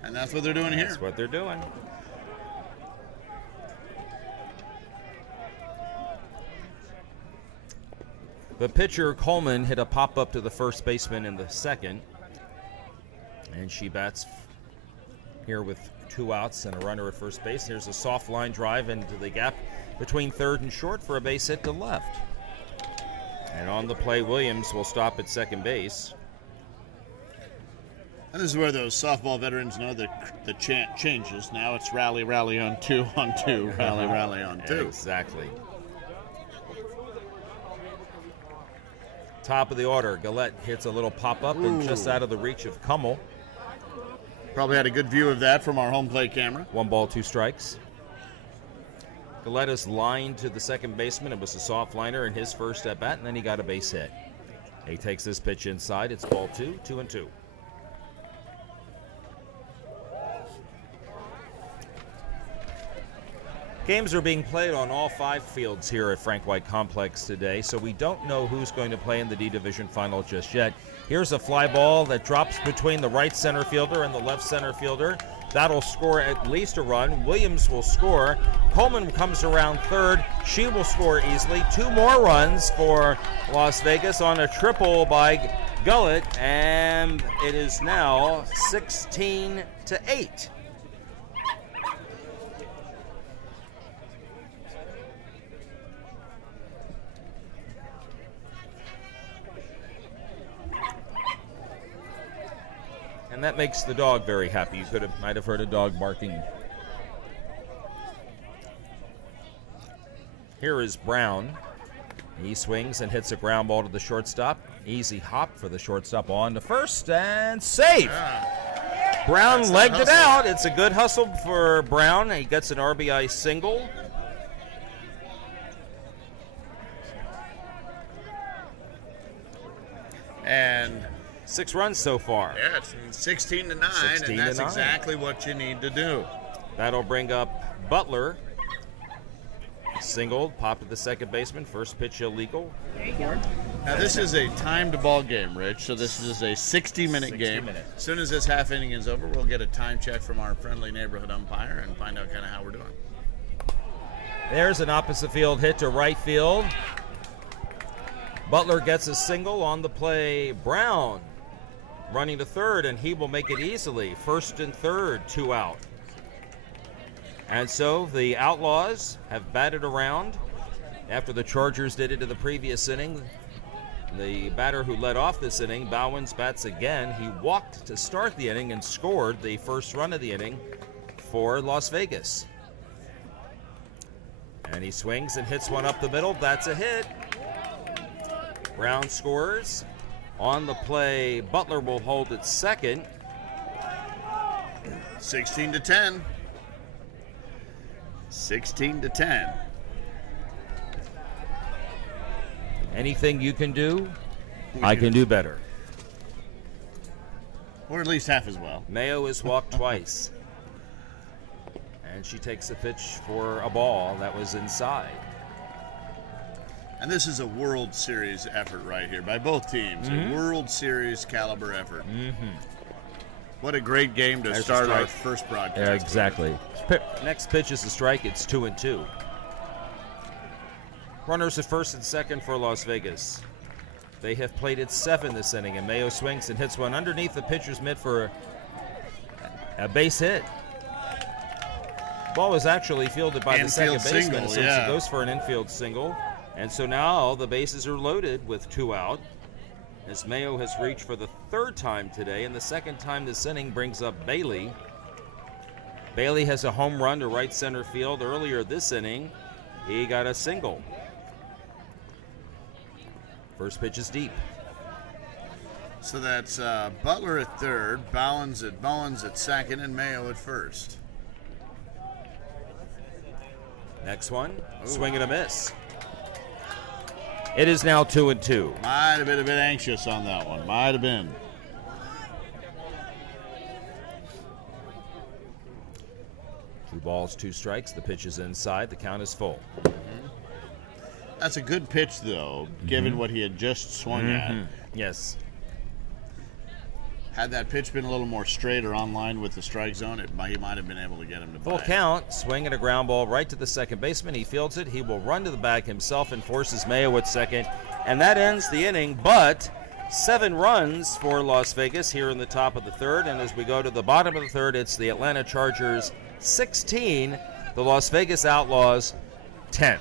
And that's what they're doing here. That's what they're doing. The pitcher, Coleman, hit a pop-up to the first baseman in the second. And she bats here with 2 outs and a runner at first base. Here's a soft line drive into the gap between third and short for a base hit to left. And on the play, Williams will stop at second base. And this is where those softball veterans know the chant changes. Now it's rally, rally on 2, on 2, rally, rally on 2. Exactly. Top of the order, Gillette hits a little pop-up and just out of the reach of Kummel. Probably had a good view of that from our home plate camera. 1 ball, 2 strikes. Gillette is lined to the second baseman. It was a soft liner in his first at bat, and then he got a base hit. He takes this pitch inside. It's ball 2, 2-2. Games are being played on all 5 fields here at Frank White Complex today, so we don't know who's going to play in the D Division final just yet. Here's a fly ball that drops between the right center fielder and the left center fielder. That'll score at least a run. Williams will score. Coleman comes around third. She will score easily. 2 more runs for Las Vegas on a triple by Gullett, and it is now 16-8. And that makes the dog very happy. You might have heard a dog barking. Here is Brown. He swings and hits a ground ball to the shortstop. Easy hop for the shortstop on to first and safe. Brown legged it out. It's a good hustle for Brown. He gets an RBI single. And 6 runs so far. yeah, it's 16-9, and 16-9. that's exactly what you need to do. That'll bring up Butler. Singled, popped at the second baseman. First pitch illegal. Now, this is a timed ball game, Rich, so this is a 60-minute game. As soon as this half inning is over, we'll get a time check from our friendly neighborhood umpire and find out kind of how we're doing. There's an opposite field hit to right field. Butler gets a single on the play. Brown running to third, and he will make it easily. First and third, 2 out. And so the Outlaws have batted around after the Chargers did it in the previous inning. The batter who led off this inning, Bowens, bats again. He walked to start the inning and scored the first run of the inning for Las Vegas. And he swings and hits one up the middle. That's a hit. Brown scores. On the play, Butler will hold it second. 16-10. 16-10. Anything you can do, I can do better. Or at least half as well. Mayo has walked twice. And she takes a pitch for a ball that was inside. And this is a World Series effort right here by both teams. A World Series caliber effort. What a great game to start our first broadcast. Yeah, exactly. Next pitch is a strike. It's 2-2. Runners at first and second for Las Vegas. They have plated 7 this inning, and Mayo swings and hits one underneath the pitcher's mitt for a base hit. Ball was actually fielded by the second baseman, so he goes for an infield single. And so now the bases are loaded with 2 out. as Mayo has reached for the third time today, and the second time this inning brings up Bailey. Bailey has a home run to right center field. Earlier this inning, he got a single. First pitch is deep. So that's Butler at third, Bowens at second, and Mayo at first. Next one, swing and a miss. It is now 2-2. Might have been a bit anxious on that one. Might have been. Two balls, two strikes. The pitch is inside. The count is full. That's a good pitch, though, given what he had just swung at. Yes. Had that pitch been a little more straight or on line with the strike zone, he might have been able to get him to Full bite. count, swing and a ground ball right to the second baseman. He fields it. He will run to the bag himself and forces Mayo at second. And that ends the inning, but 7 runs for Las Vegas here in the top of the third. And as we go to the bottom of the third, it's the Atlanta Chargers 16, the Las Vegas Outlaws 10.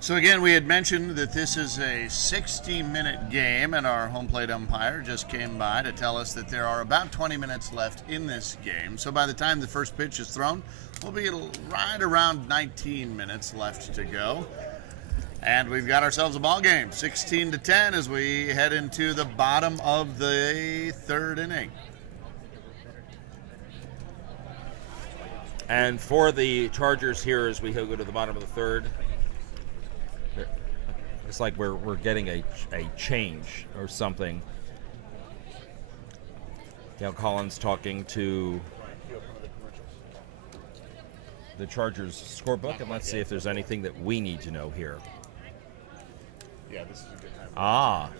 So again, we had mentioned that this is a 60-minute game, and our home plate umpire just came by to tell us that there are about 20 minutes left in this game. So by the time the first pitch is thrown, we'll be right around 19 minutes left to go. And we've got ourselves a ball game, 16-10, as we head into the bottom of the third inning. And for the Chargers here, as we go to the bottom of the third, it's like we're getting a change or something. Gail Collins talking to the Chargers scorebook, and let's see if there's anything that we need to know here. Yeah, this is a good time.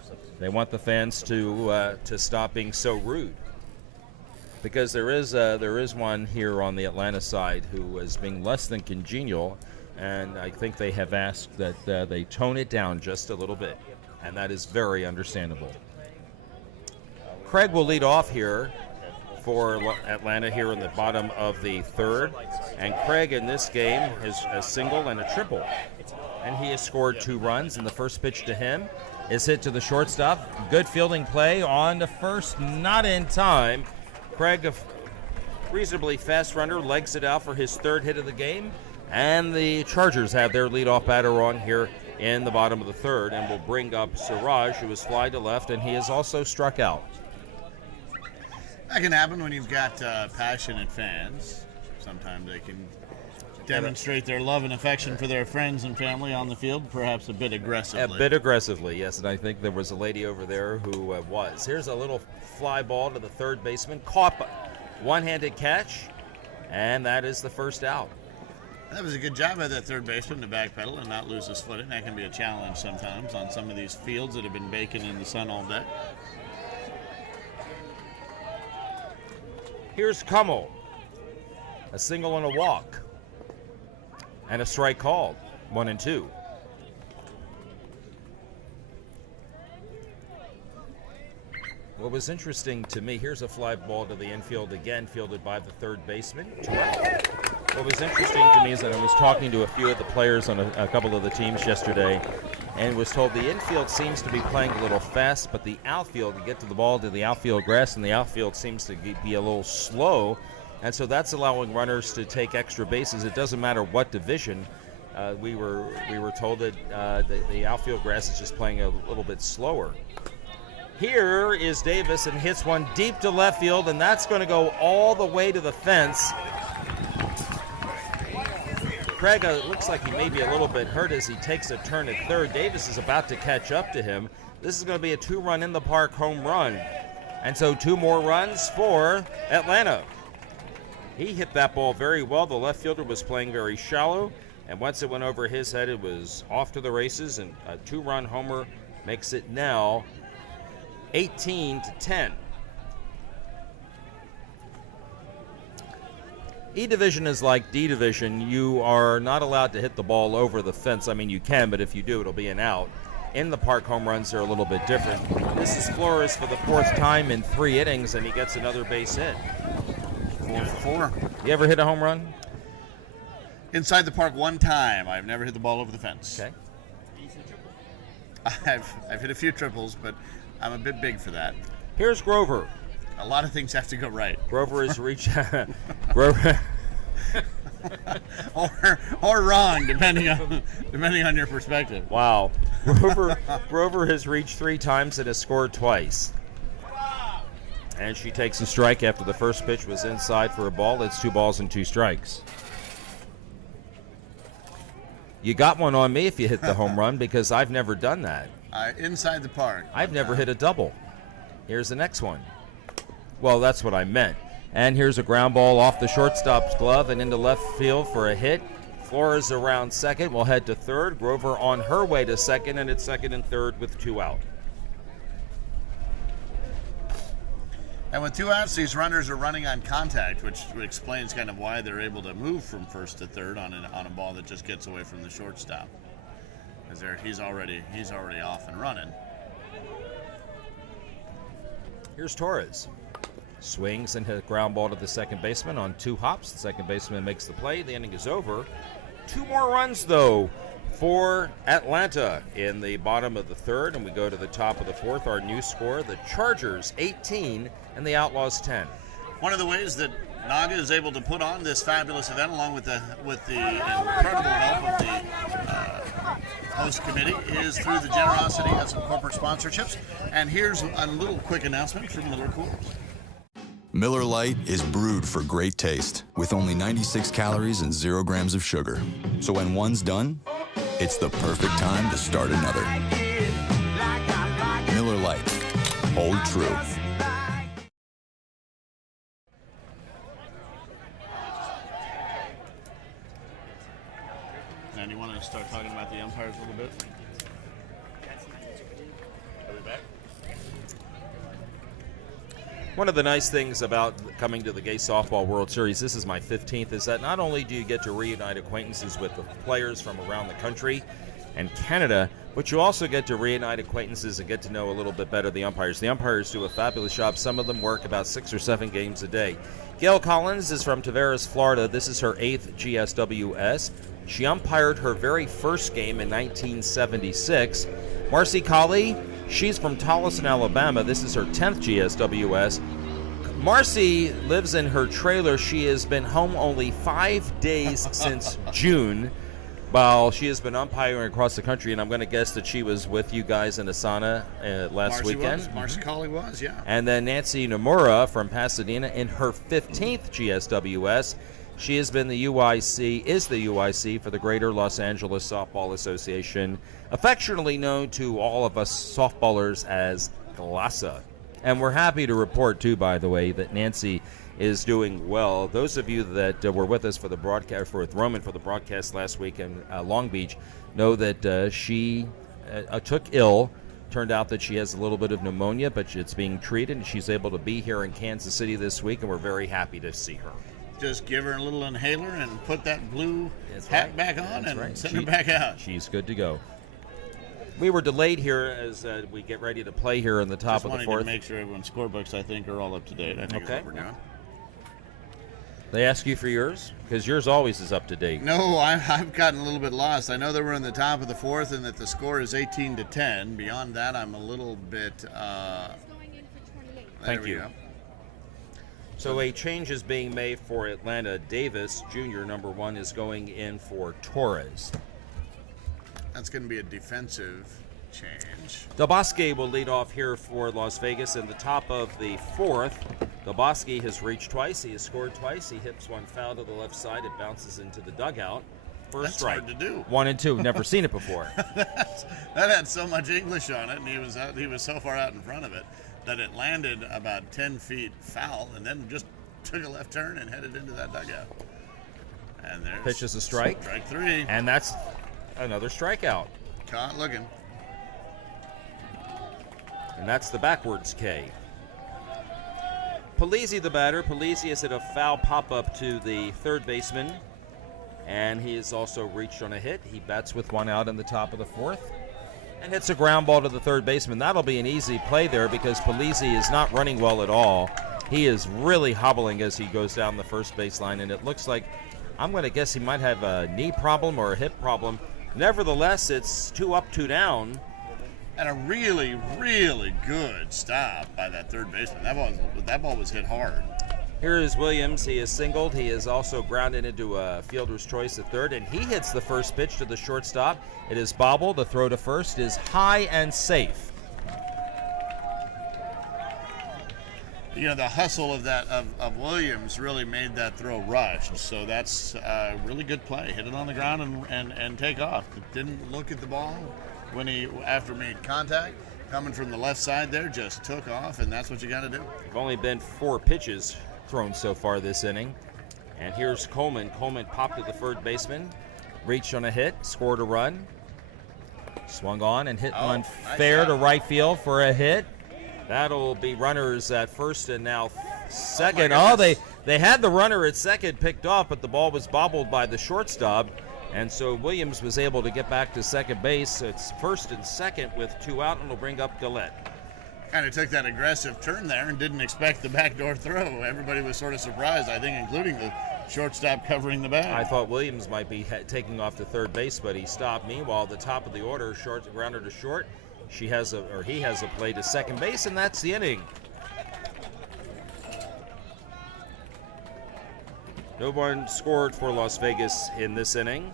They want the fans to stop being so rude, because there is one here on the Atlanta side who is being less than congenial. And I think they have asked that they tone it down just a little bit, and that is very understandable. Craig will lead off here for Atlanta here in the bottom of the third, and Craig in this game has a single and a triple, and he has scored 2 runs, and the first pitch to him is hit to the shortstop. Good fielding play on the first, not in time. Craig, a reasonably fast runner, legs it out for his third hit of the game. And the Chargers have their leadoff batter on here in the bottom of the third, and will bring up Siraj, who is fly to left, and he is also struck out. That can happen when you've got passionate fans. Sometimes they can demonstrate their love and affection for their friends and family on the field, perhaps a bit aggressively. A bit aggressively, yes, and I think there was a lady over there who was. Here's a little fly ball to the third baseman, caught one-handed catch, and that is the first out. That was a good job by that third baseman to backpedal and not lose his footing. That can be a challenge sometimes on some of these fields that have been baking in the sun all day. Here's Kummel. A single and a walk. And a strike called. 1-2. What was interesting to me, here's a fly ball to the infield again, fielded by the third baseman. What was interesting to me is that I was talking to a few of the players on a couple of the teams yesterday, and was told the infield seems to be playing a little fast, but the outfield, you get to the ball to the outfield grass, and the outfield seems to be a little slow, and so that's allowing runners to take extra bases. It doesn't matter what division. We were told that the outfield grass is just playing a little bit slower. Here is Davis, and hits one deep to left field, and that's going to go all the way to the fence. Craig looks like he may be a little bit hurt as he takes a turn at third. Davis is about to catch up to him. This is going to be a 2-run in the park home run. And so 2 more runs for Atlanta. He hit that ball very well. The left fielder was playing very shallow, and once it went over his head, it was off to the races, and a 2-run homer makes it now 18-10. E division is like D division. You are not allowed to hit the ball over the fence. I mean, you can, but if you do, it'll be an out. in the park home runs are a little bit different. This is Flores for the 4th time in 3 innings, and he gets another base hit. 4 for 4. You ever hit a home run? Inside the park 1 time. I've never hit the ball over the fence. Okay. I've hit a few triples, but I'm a bit big for that. Here's Grover. A lot of things have to go right. Grover has reached Grover or wrong, depending on your perspective. Wow. Grover has reached 3 times and has scored twice. And she takes a strike after the first pitch was inside for a ball. It's 2 balls and 2 strikes. You got one on me if you hit the home run, because I've never done that. Inside the park. I've never hit a double. Here's the next one. Well, that's what I meant. And here's a ground ball off the shortstop's glove and into left field for a hit. Flores around second. Will head to third. Grover on her way to second, and it's second and third with 2 out. And with 2 outs, these runners are running on contact, which explains kind of why they're able to move from first to third on a ball that just gets away from the shortstop. Because he's already off and running. Here's Torres. Swings and hit a ground ball to the second baseman on 2 hops. The second baseman makes the play. The inning is over. 2 more runs, though, for Atlanta in the bottom of the third, and we go to the top of the fourth. Our new score, the Chargers 18 and the Outlaws 10. One of the ways that Naga is able to put on this fabulous event, along with the incredible help of the host committee, is through the generosity of some corporate sponsorships. And here's a little quick announcement from Miller Coors. Miller Lite is brewed for great taste with only 96 calories and 0 grams of sugar. So when one's done, it's the perfect time to start another. Miller Lite. Hold true. And you want to start talking about the umpires a little bit? Are we back? One of the nice things about coming to the Gay Softball World Series, this is my 15th, is that not only do you get to reunite acquaintances with the players from around the country and Canada, but you also get to reunite acquaintances and get to know a little bit better the umpires. The umpires do a fabulous job. Some of them work about 6 or 7 games a day. Gail Collins is from Tavares, Florida. This is her 8th GSWS. She umpired her very first game in 1976. Marcy Colley, she's from Tolleson, Alabama. This is her 10th GSWS. Marcy lives in her trailer. She has been home only 5 days since June, while she has been umpiring across the country, and I'm going to guess that she was with you guys in Asana last weekend. Marcy Colley was, yeah. And then Nancy Nomura from Pasadena in her 15th GSWS. She has been the UIC for the Greater Los Angeles Softball Association, affectionately known to all of us softballers as GLASA. And we're happy to report, too, by the way, that Nancy is doing well. Those of you that were with us for the broadcast, with Roman for the broadcast last week in Long Beach, know that she took ill. Turned out that she has a little bit of pneumonia, but it's being treated, and she's able to be here in Kansas City this week, and we're very happy to see her. Just give her a little inhaler and put that blue hat back on and send her back out. She's good to go. We were delayed here as we get ready to play here in the top of the fourth. Just wanting to make sure everyone's scorebooks, I think, are all up to date. I think that's what we're doing. They ask you for yours? Because yours always is up to date. No, I've gotten a little bit lost. I know that we're in the top of the fourth and that the score is 18-10. Beyond that, I'm a little bit... Thank you. So a change is being made for Atlanta. Davis, Jr., number 1, is going in for Torres. That's going to be a defensive change. Dabosky will lead off here for Las Vegas in the top of the fourth. Dabosky has reached twice. He has scored twice. He hits one foul to the left side. It bounces into the dugout. First strike. Hard to do. 1 and 2. Never seen it before. That had so much English on it, and he was so far out in front of it that it landed about 10 feet foul and then just took a left turn and headed into that dugout. And there's pitch is a strike. Strike 3. And that's another strikeout. Caught looking. And that's the backwards K. Polizzi, the batter. Polizzi has hit a foul pop-up to the third baseman, and he has also reached on a hit. He bats with 1 out in the top of the fourth. And hits a ground ball to the third baseman. That'll be an easy play there because Polizzi is not running well at all. He is really hobbling as he goes down the first baseline, and it looks like, I'm going to guess he might have a knee problem or a hip problem. Nevertheless, it's 2 up, 2 down. And a really, really good stop by that third baseman. That ball was hit hard. Here is Williams. He is singled. He is also grounded into a fielder's choice at third, and he hits the first pitch to the shortstop. It is bobbled. The throw to first is high and safe. You know, the hustle of Williams really made that throw rushed. So that's a really good play. Hit it on the ground and take off. Didn't look at the ball when after made contact. Coming from the left side there, just took off, and that's what you got to do. There've only been 4 pitches thrown so far this inning. And here's Coleman. Coleman popped to the third baseman, reached on a hit, scored a run, swung on and hit one nice fair shot. to right field for a hit. That'll be runners at first and now second. They had the runner at second picked off, but the ball was bobbled by the shortstop. And so Williams was able to get back to second base. It's first and second with 2 out, and will bring up Gillette. Kind of took that aggressive turn there and didn't expect the backdoor throw. Everybody was sort of surprised, I think, including the shortstop covering the bag. I thought Williams might be taking off to third base, but he stopped. Meanwhile, the top of the order, grounder to short. He has a play to second base, and that's the inning. No one scored for Las Vegas in this inning.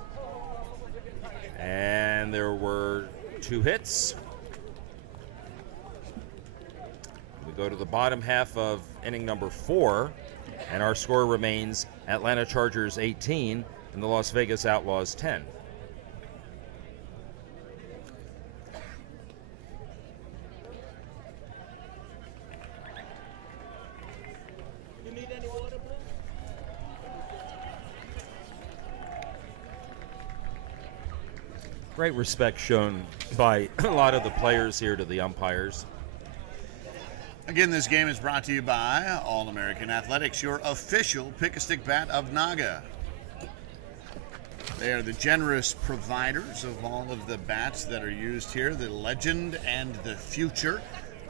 And there were 2 hits. We go to the bottom half of inning number 4, and our score remains Atlanta Chargers 18 and the Las Vegas Outlaws 10. Great respect shown by a lot of the players here to the umpires. Again, this game is brought to you by All-American Athletics, your official pick-a-stick bat of Naga. They are the generous providers of all of the bats that are used here, the Legend and the Future.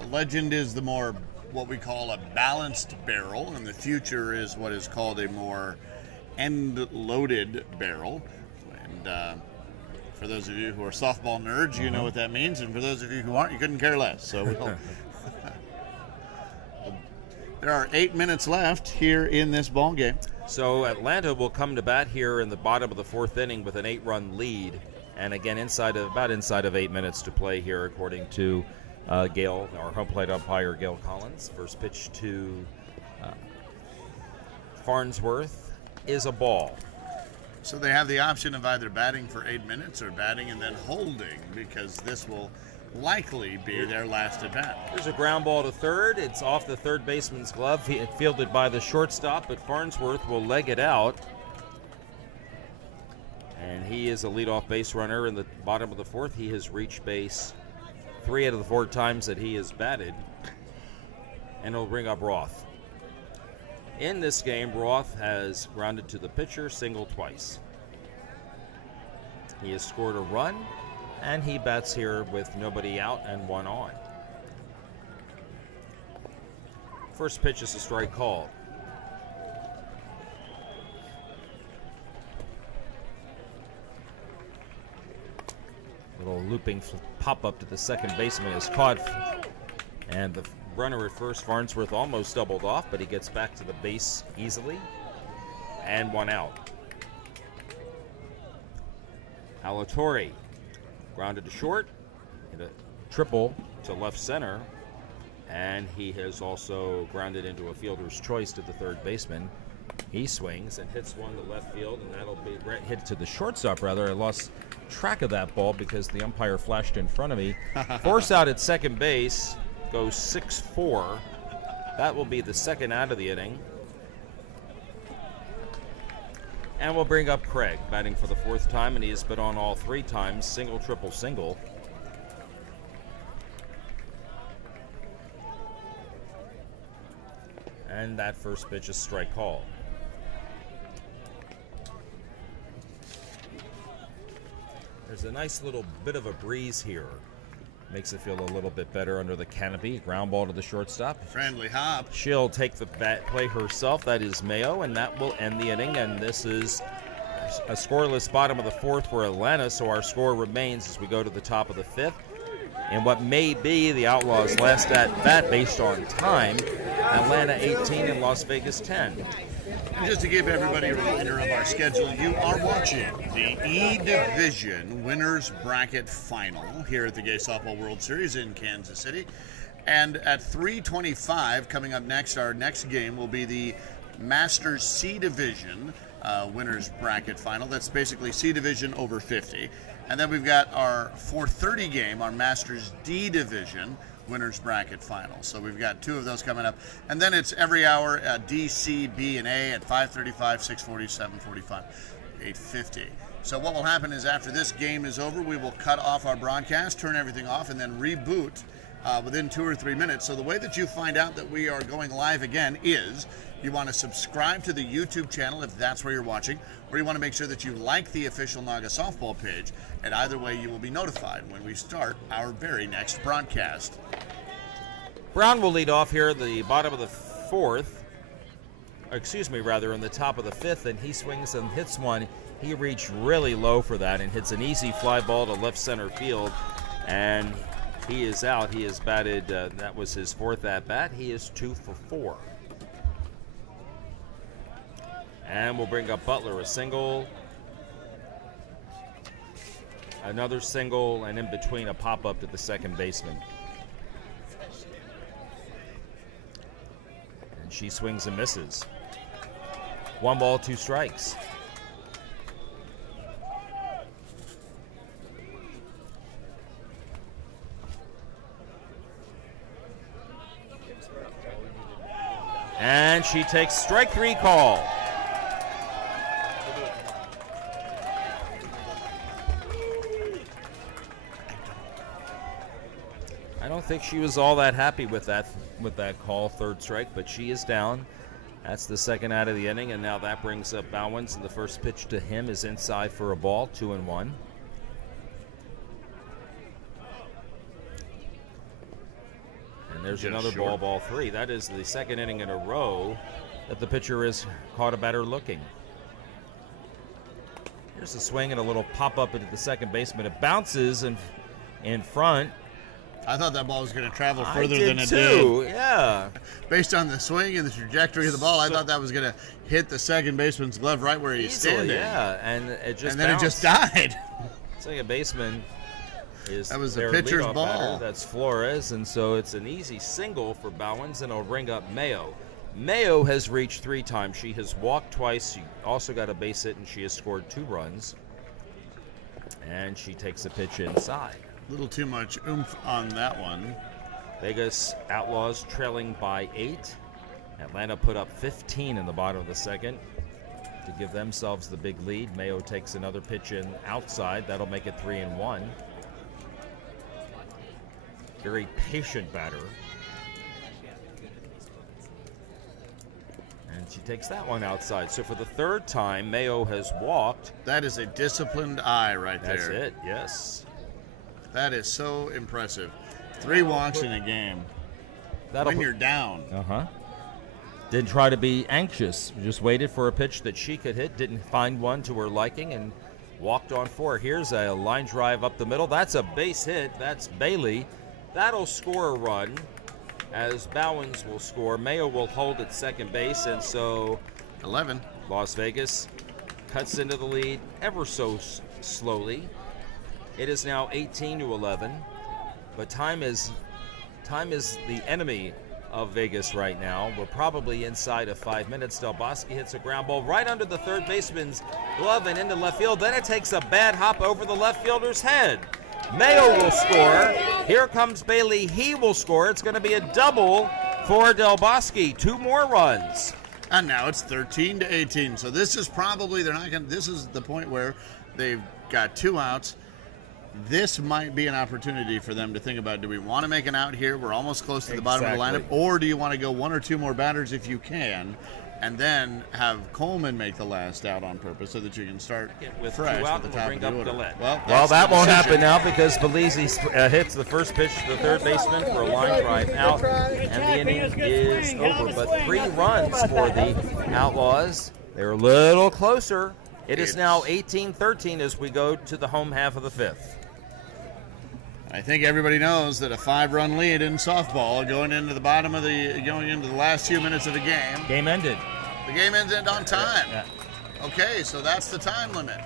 The Legend is the more, what we call a balanced barrel, and the Future is what is called a more end-loaded barrel. And for those of you who are softball nerds, you know what that means, and for those of you who aren't, you couldn't care less. So there are 8 minutes left here in this ball game. So Atlanta will come to bat here in the bottom of the 4th inning with an 8-run lead, and again inside of 8 minutes to play here, according to Gail, our home plate umpire, Gail Collins. First pitch to Farnsworth is a ball. So they have the option of either batting for 8 minutes or batting and then holding, because this will likely be their last at bat. There's a ground ball to third. It's off the third baseman's glove, fielded by the shortstop, but Farnsworth will leg it out. And he is a leadoff base runner in the bottom of the 4th. He has reached base 3 out of the 4 times that he has batted. And it'll bring up Roth. In this game, Roth has grounded to the pitcher, singled twice. He has scored a run, and he bats here with nobody out and 1 on. First pitch is a strike call. Little looping pop-up to the second baseman is caught, and the runner at first, Farnsworth, almost doubled off, but he gets back to the base easily, and 1 out. Alatorre grounded to short, hit a triple to left center, and he has also grounded into a fielder's choice to the third baseman. He swings and hits one to left field, and that'll be hit to the shortstop, rather. I lost track of that ball because the umpire flashed in front of me. Force out at second base, goes 6-4. That will be the second out of the inning. And we'll bring up Craig, batting for the 4th time, and he has been on all 3 times, single, triple, single. And that first pitch is strike call. There's a nice little bit of a breeze here. Makes it feel a little bit better under the canopy. Ground ball to the shortstop. Friendly hop. She'll take the bat play herself. That is Mayo, and that will end the inning. And this is a scoreless bottom of the fourth for Atlanta, so our score remains as we go to the top of the fifth. And what may be the Outlaws' last at bat based on time, Atlanta 18 and Las Vegas 10. And just to give everybody a reminder of our schedule, you are watching the E Division Winners Bracket Final here at the Gay Softball World Series in Kansas City. And at 3:25, coming up next, our next game will be the Masters C Division Winners Bracket Final. That's basically C Division over 50. And then we've got our 4:30 game, our Masters D Division Winners Bracket Final. So we've got two of those coming up. And then it's every hour D, C, B, and A at 5:35, 6:40, 7:45, 8:50. So what will happen is after this game is over, we will cut off our broadcast, turn everything off, and then reboot within 2 or 3 minutes. So the way that you find out that we are going live again is you want to subscribe to the YouTube channel if that's where you're watching, or you want to make sure that you like the official Naga Softball page, and either way you will be notified when we start our very next broadcast. Brown will lead off here at the bottom of the fourth, in the top of the fifth, and he swings and hits one. He reached really low for that and hits an easy fly ball to left center field, and he is out. He has batted, that was his fourth at-bat. He is 2 for 4. And we'll bring up Butler, a single, another single, and in between a pop-up to the second baseman. And she swings and misses. 1 ball, 2 strikes. And she takes strike 3 call. I don't think she was all that happy with that call, 3rd strike, but she is down. That's the second out of the inning, and now that brings up Bowens, and the first pitch to him is inside for a ball, 2-1. And there's another ball 3. That is the second inning in a row that the pitcher has caught a batter looking. Here's a swing and a little pop-up into the second baseman. It bounces in front. I thought that ball was going to travel further than it too. did. Yeah. Based on the swing and the trajectory of the ball, I thought that was going to hit the second baseman's glove right where he's standing. Yeah, and it just then bounced. It just died. Second baseman is that was the their pitcher's leadoff ball. batter. That's Flores, and so it's an easy single for Bowens, and it'll bring up Mayo. Mayo has reached 3 times. She has walked twice. She also got a base hit, and she has scored 2 runs. And she takes a pitch inside. A little too much oomph on that one. Vegas Outlaws trailing by 8. Atlanta put up 15 in the bottom of the second to give themselves the big lead. Mayo takes another pitch in outside. That'll make it 3-1. Very patient batter. And she takes that one outside. So for the 3rd time, Mayo has walked. That is a disciplined eye right there. That's it, yes. That is so impressive. 3 walks in a game. When you're down. Didn't try to be anxious. Just waited for a pitch that she could hit. Didn't find one to her liking and walked on 4. Here's a line drive up the middle. That's a base hit. That's Bailey. That'll score a run as Bowens will score. Mayo will hold at second base, and so 11. Las Vegas cuts into the lead ever so slowly. It is now 18-11, but time is the enemy of Vegas right now. We're probably inside of 5 minutes. Delbosky hits a ground ball right under the third baseman's glove and into left field. Then it takes a bad hop over the left fielder's head. Mayo will score. Here comes Bailey. He will score. It's going to be a double for Delbosky. 2 more runs. And now it's 13-18. So this is probably, this is the point where they've got 2 outs. This might be an opportunity for them to think about, do we want to make an out here? We're almost close to the bottom of the lineup. Or do you want to go 1 or 2 more batters if you can and then have Coleman make the last out on purpose so that you can start with fresh two out at the and top bring of the up order. Gillette. Well, That won't happen decision. now because Belize hits the first pitch to the third baseman for a line drive out, and the inning is over. But 3 runs for the Outlaws. They're a little closer. It is now 18-13 as we go to the home half of the 5th. I think everybody knows that a 5-run lead in softball going into the last few minutes of the game. Game ended. The game ends on time. Yeah. Okay, so that's the time limit.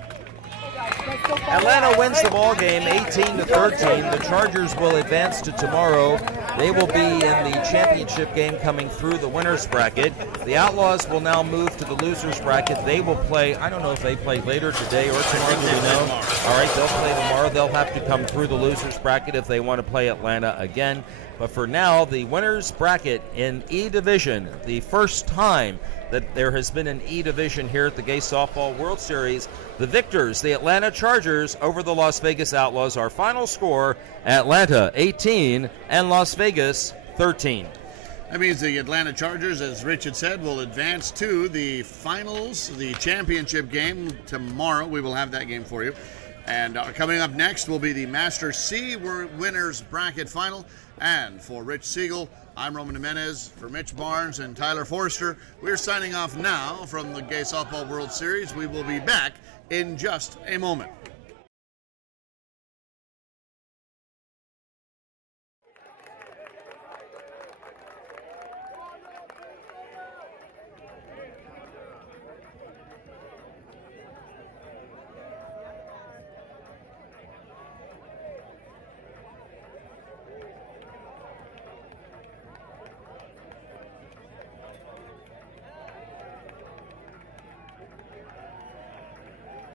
Atlanta wins the ball game 18-13. The Chargers will advance to tomorrow. They will be in the championship game coming through the winners bracket. The Outlaws will now move to the losers bracket. They will play, I don't know if they play later today or tomorrow, do we know? All right, they'll play tomorrow. They'll have to come through the losers bracket if they want to play Atlanta again. But for now, the winners bracket in E Division, the first time that there has been an E Division here at the Gay Softball World Series. The victors, the Atlanta Chargers over the Las Vegas Outlaws. Our final score, Atlanta 18 and Las Vegas 13. That means the Atlanta Chargers, as Rich had said, will advance to the finals, the championship game tomorrow. We will have that game for you. And coming up next will be the Master C winners bracket final. And for Rich Siegel, I'm Roman Jimenez. For Mitch Barnes and Tyler Forrester, we're signing off now from the Gay Softball World Series. We will be back in just a moment.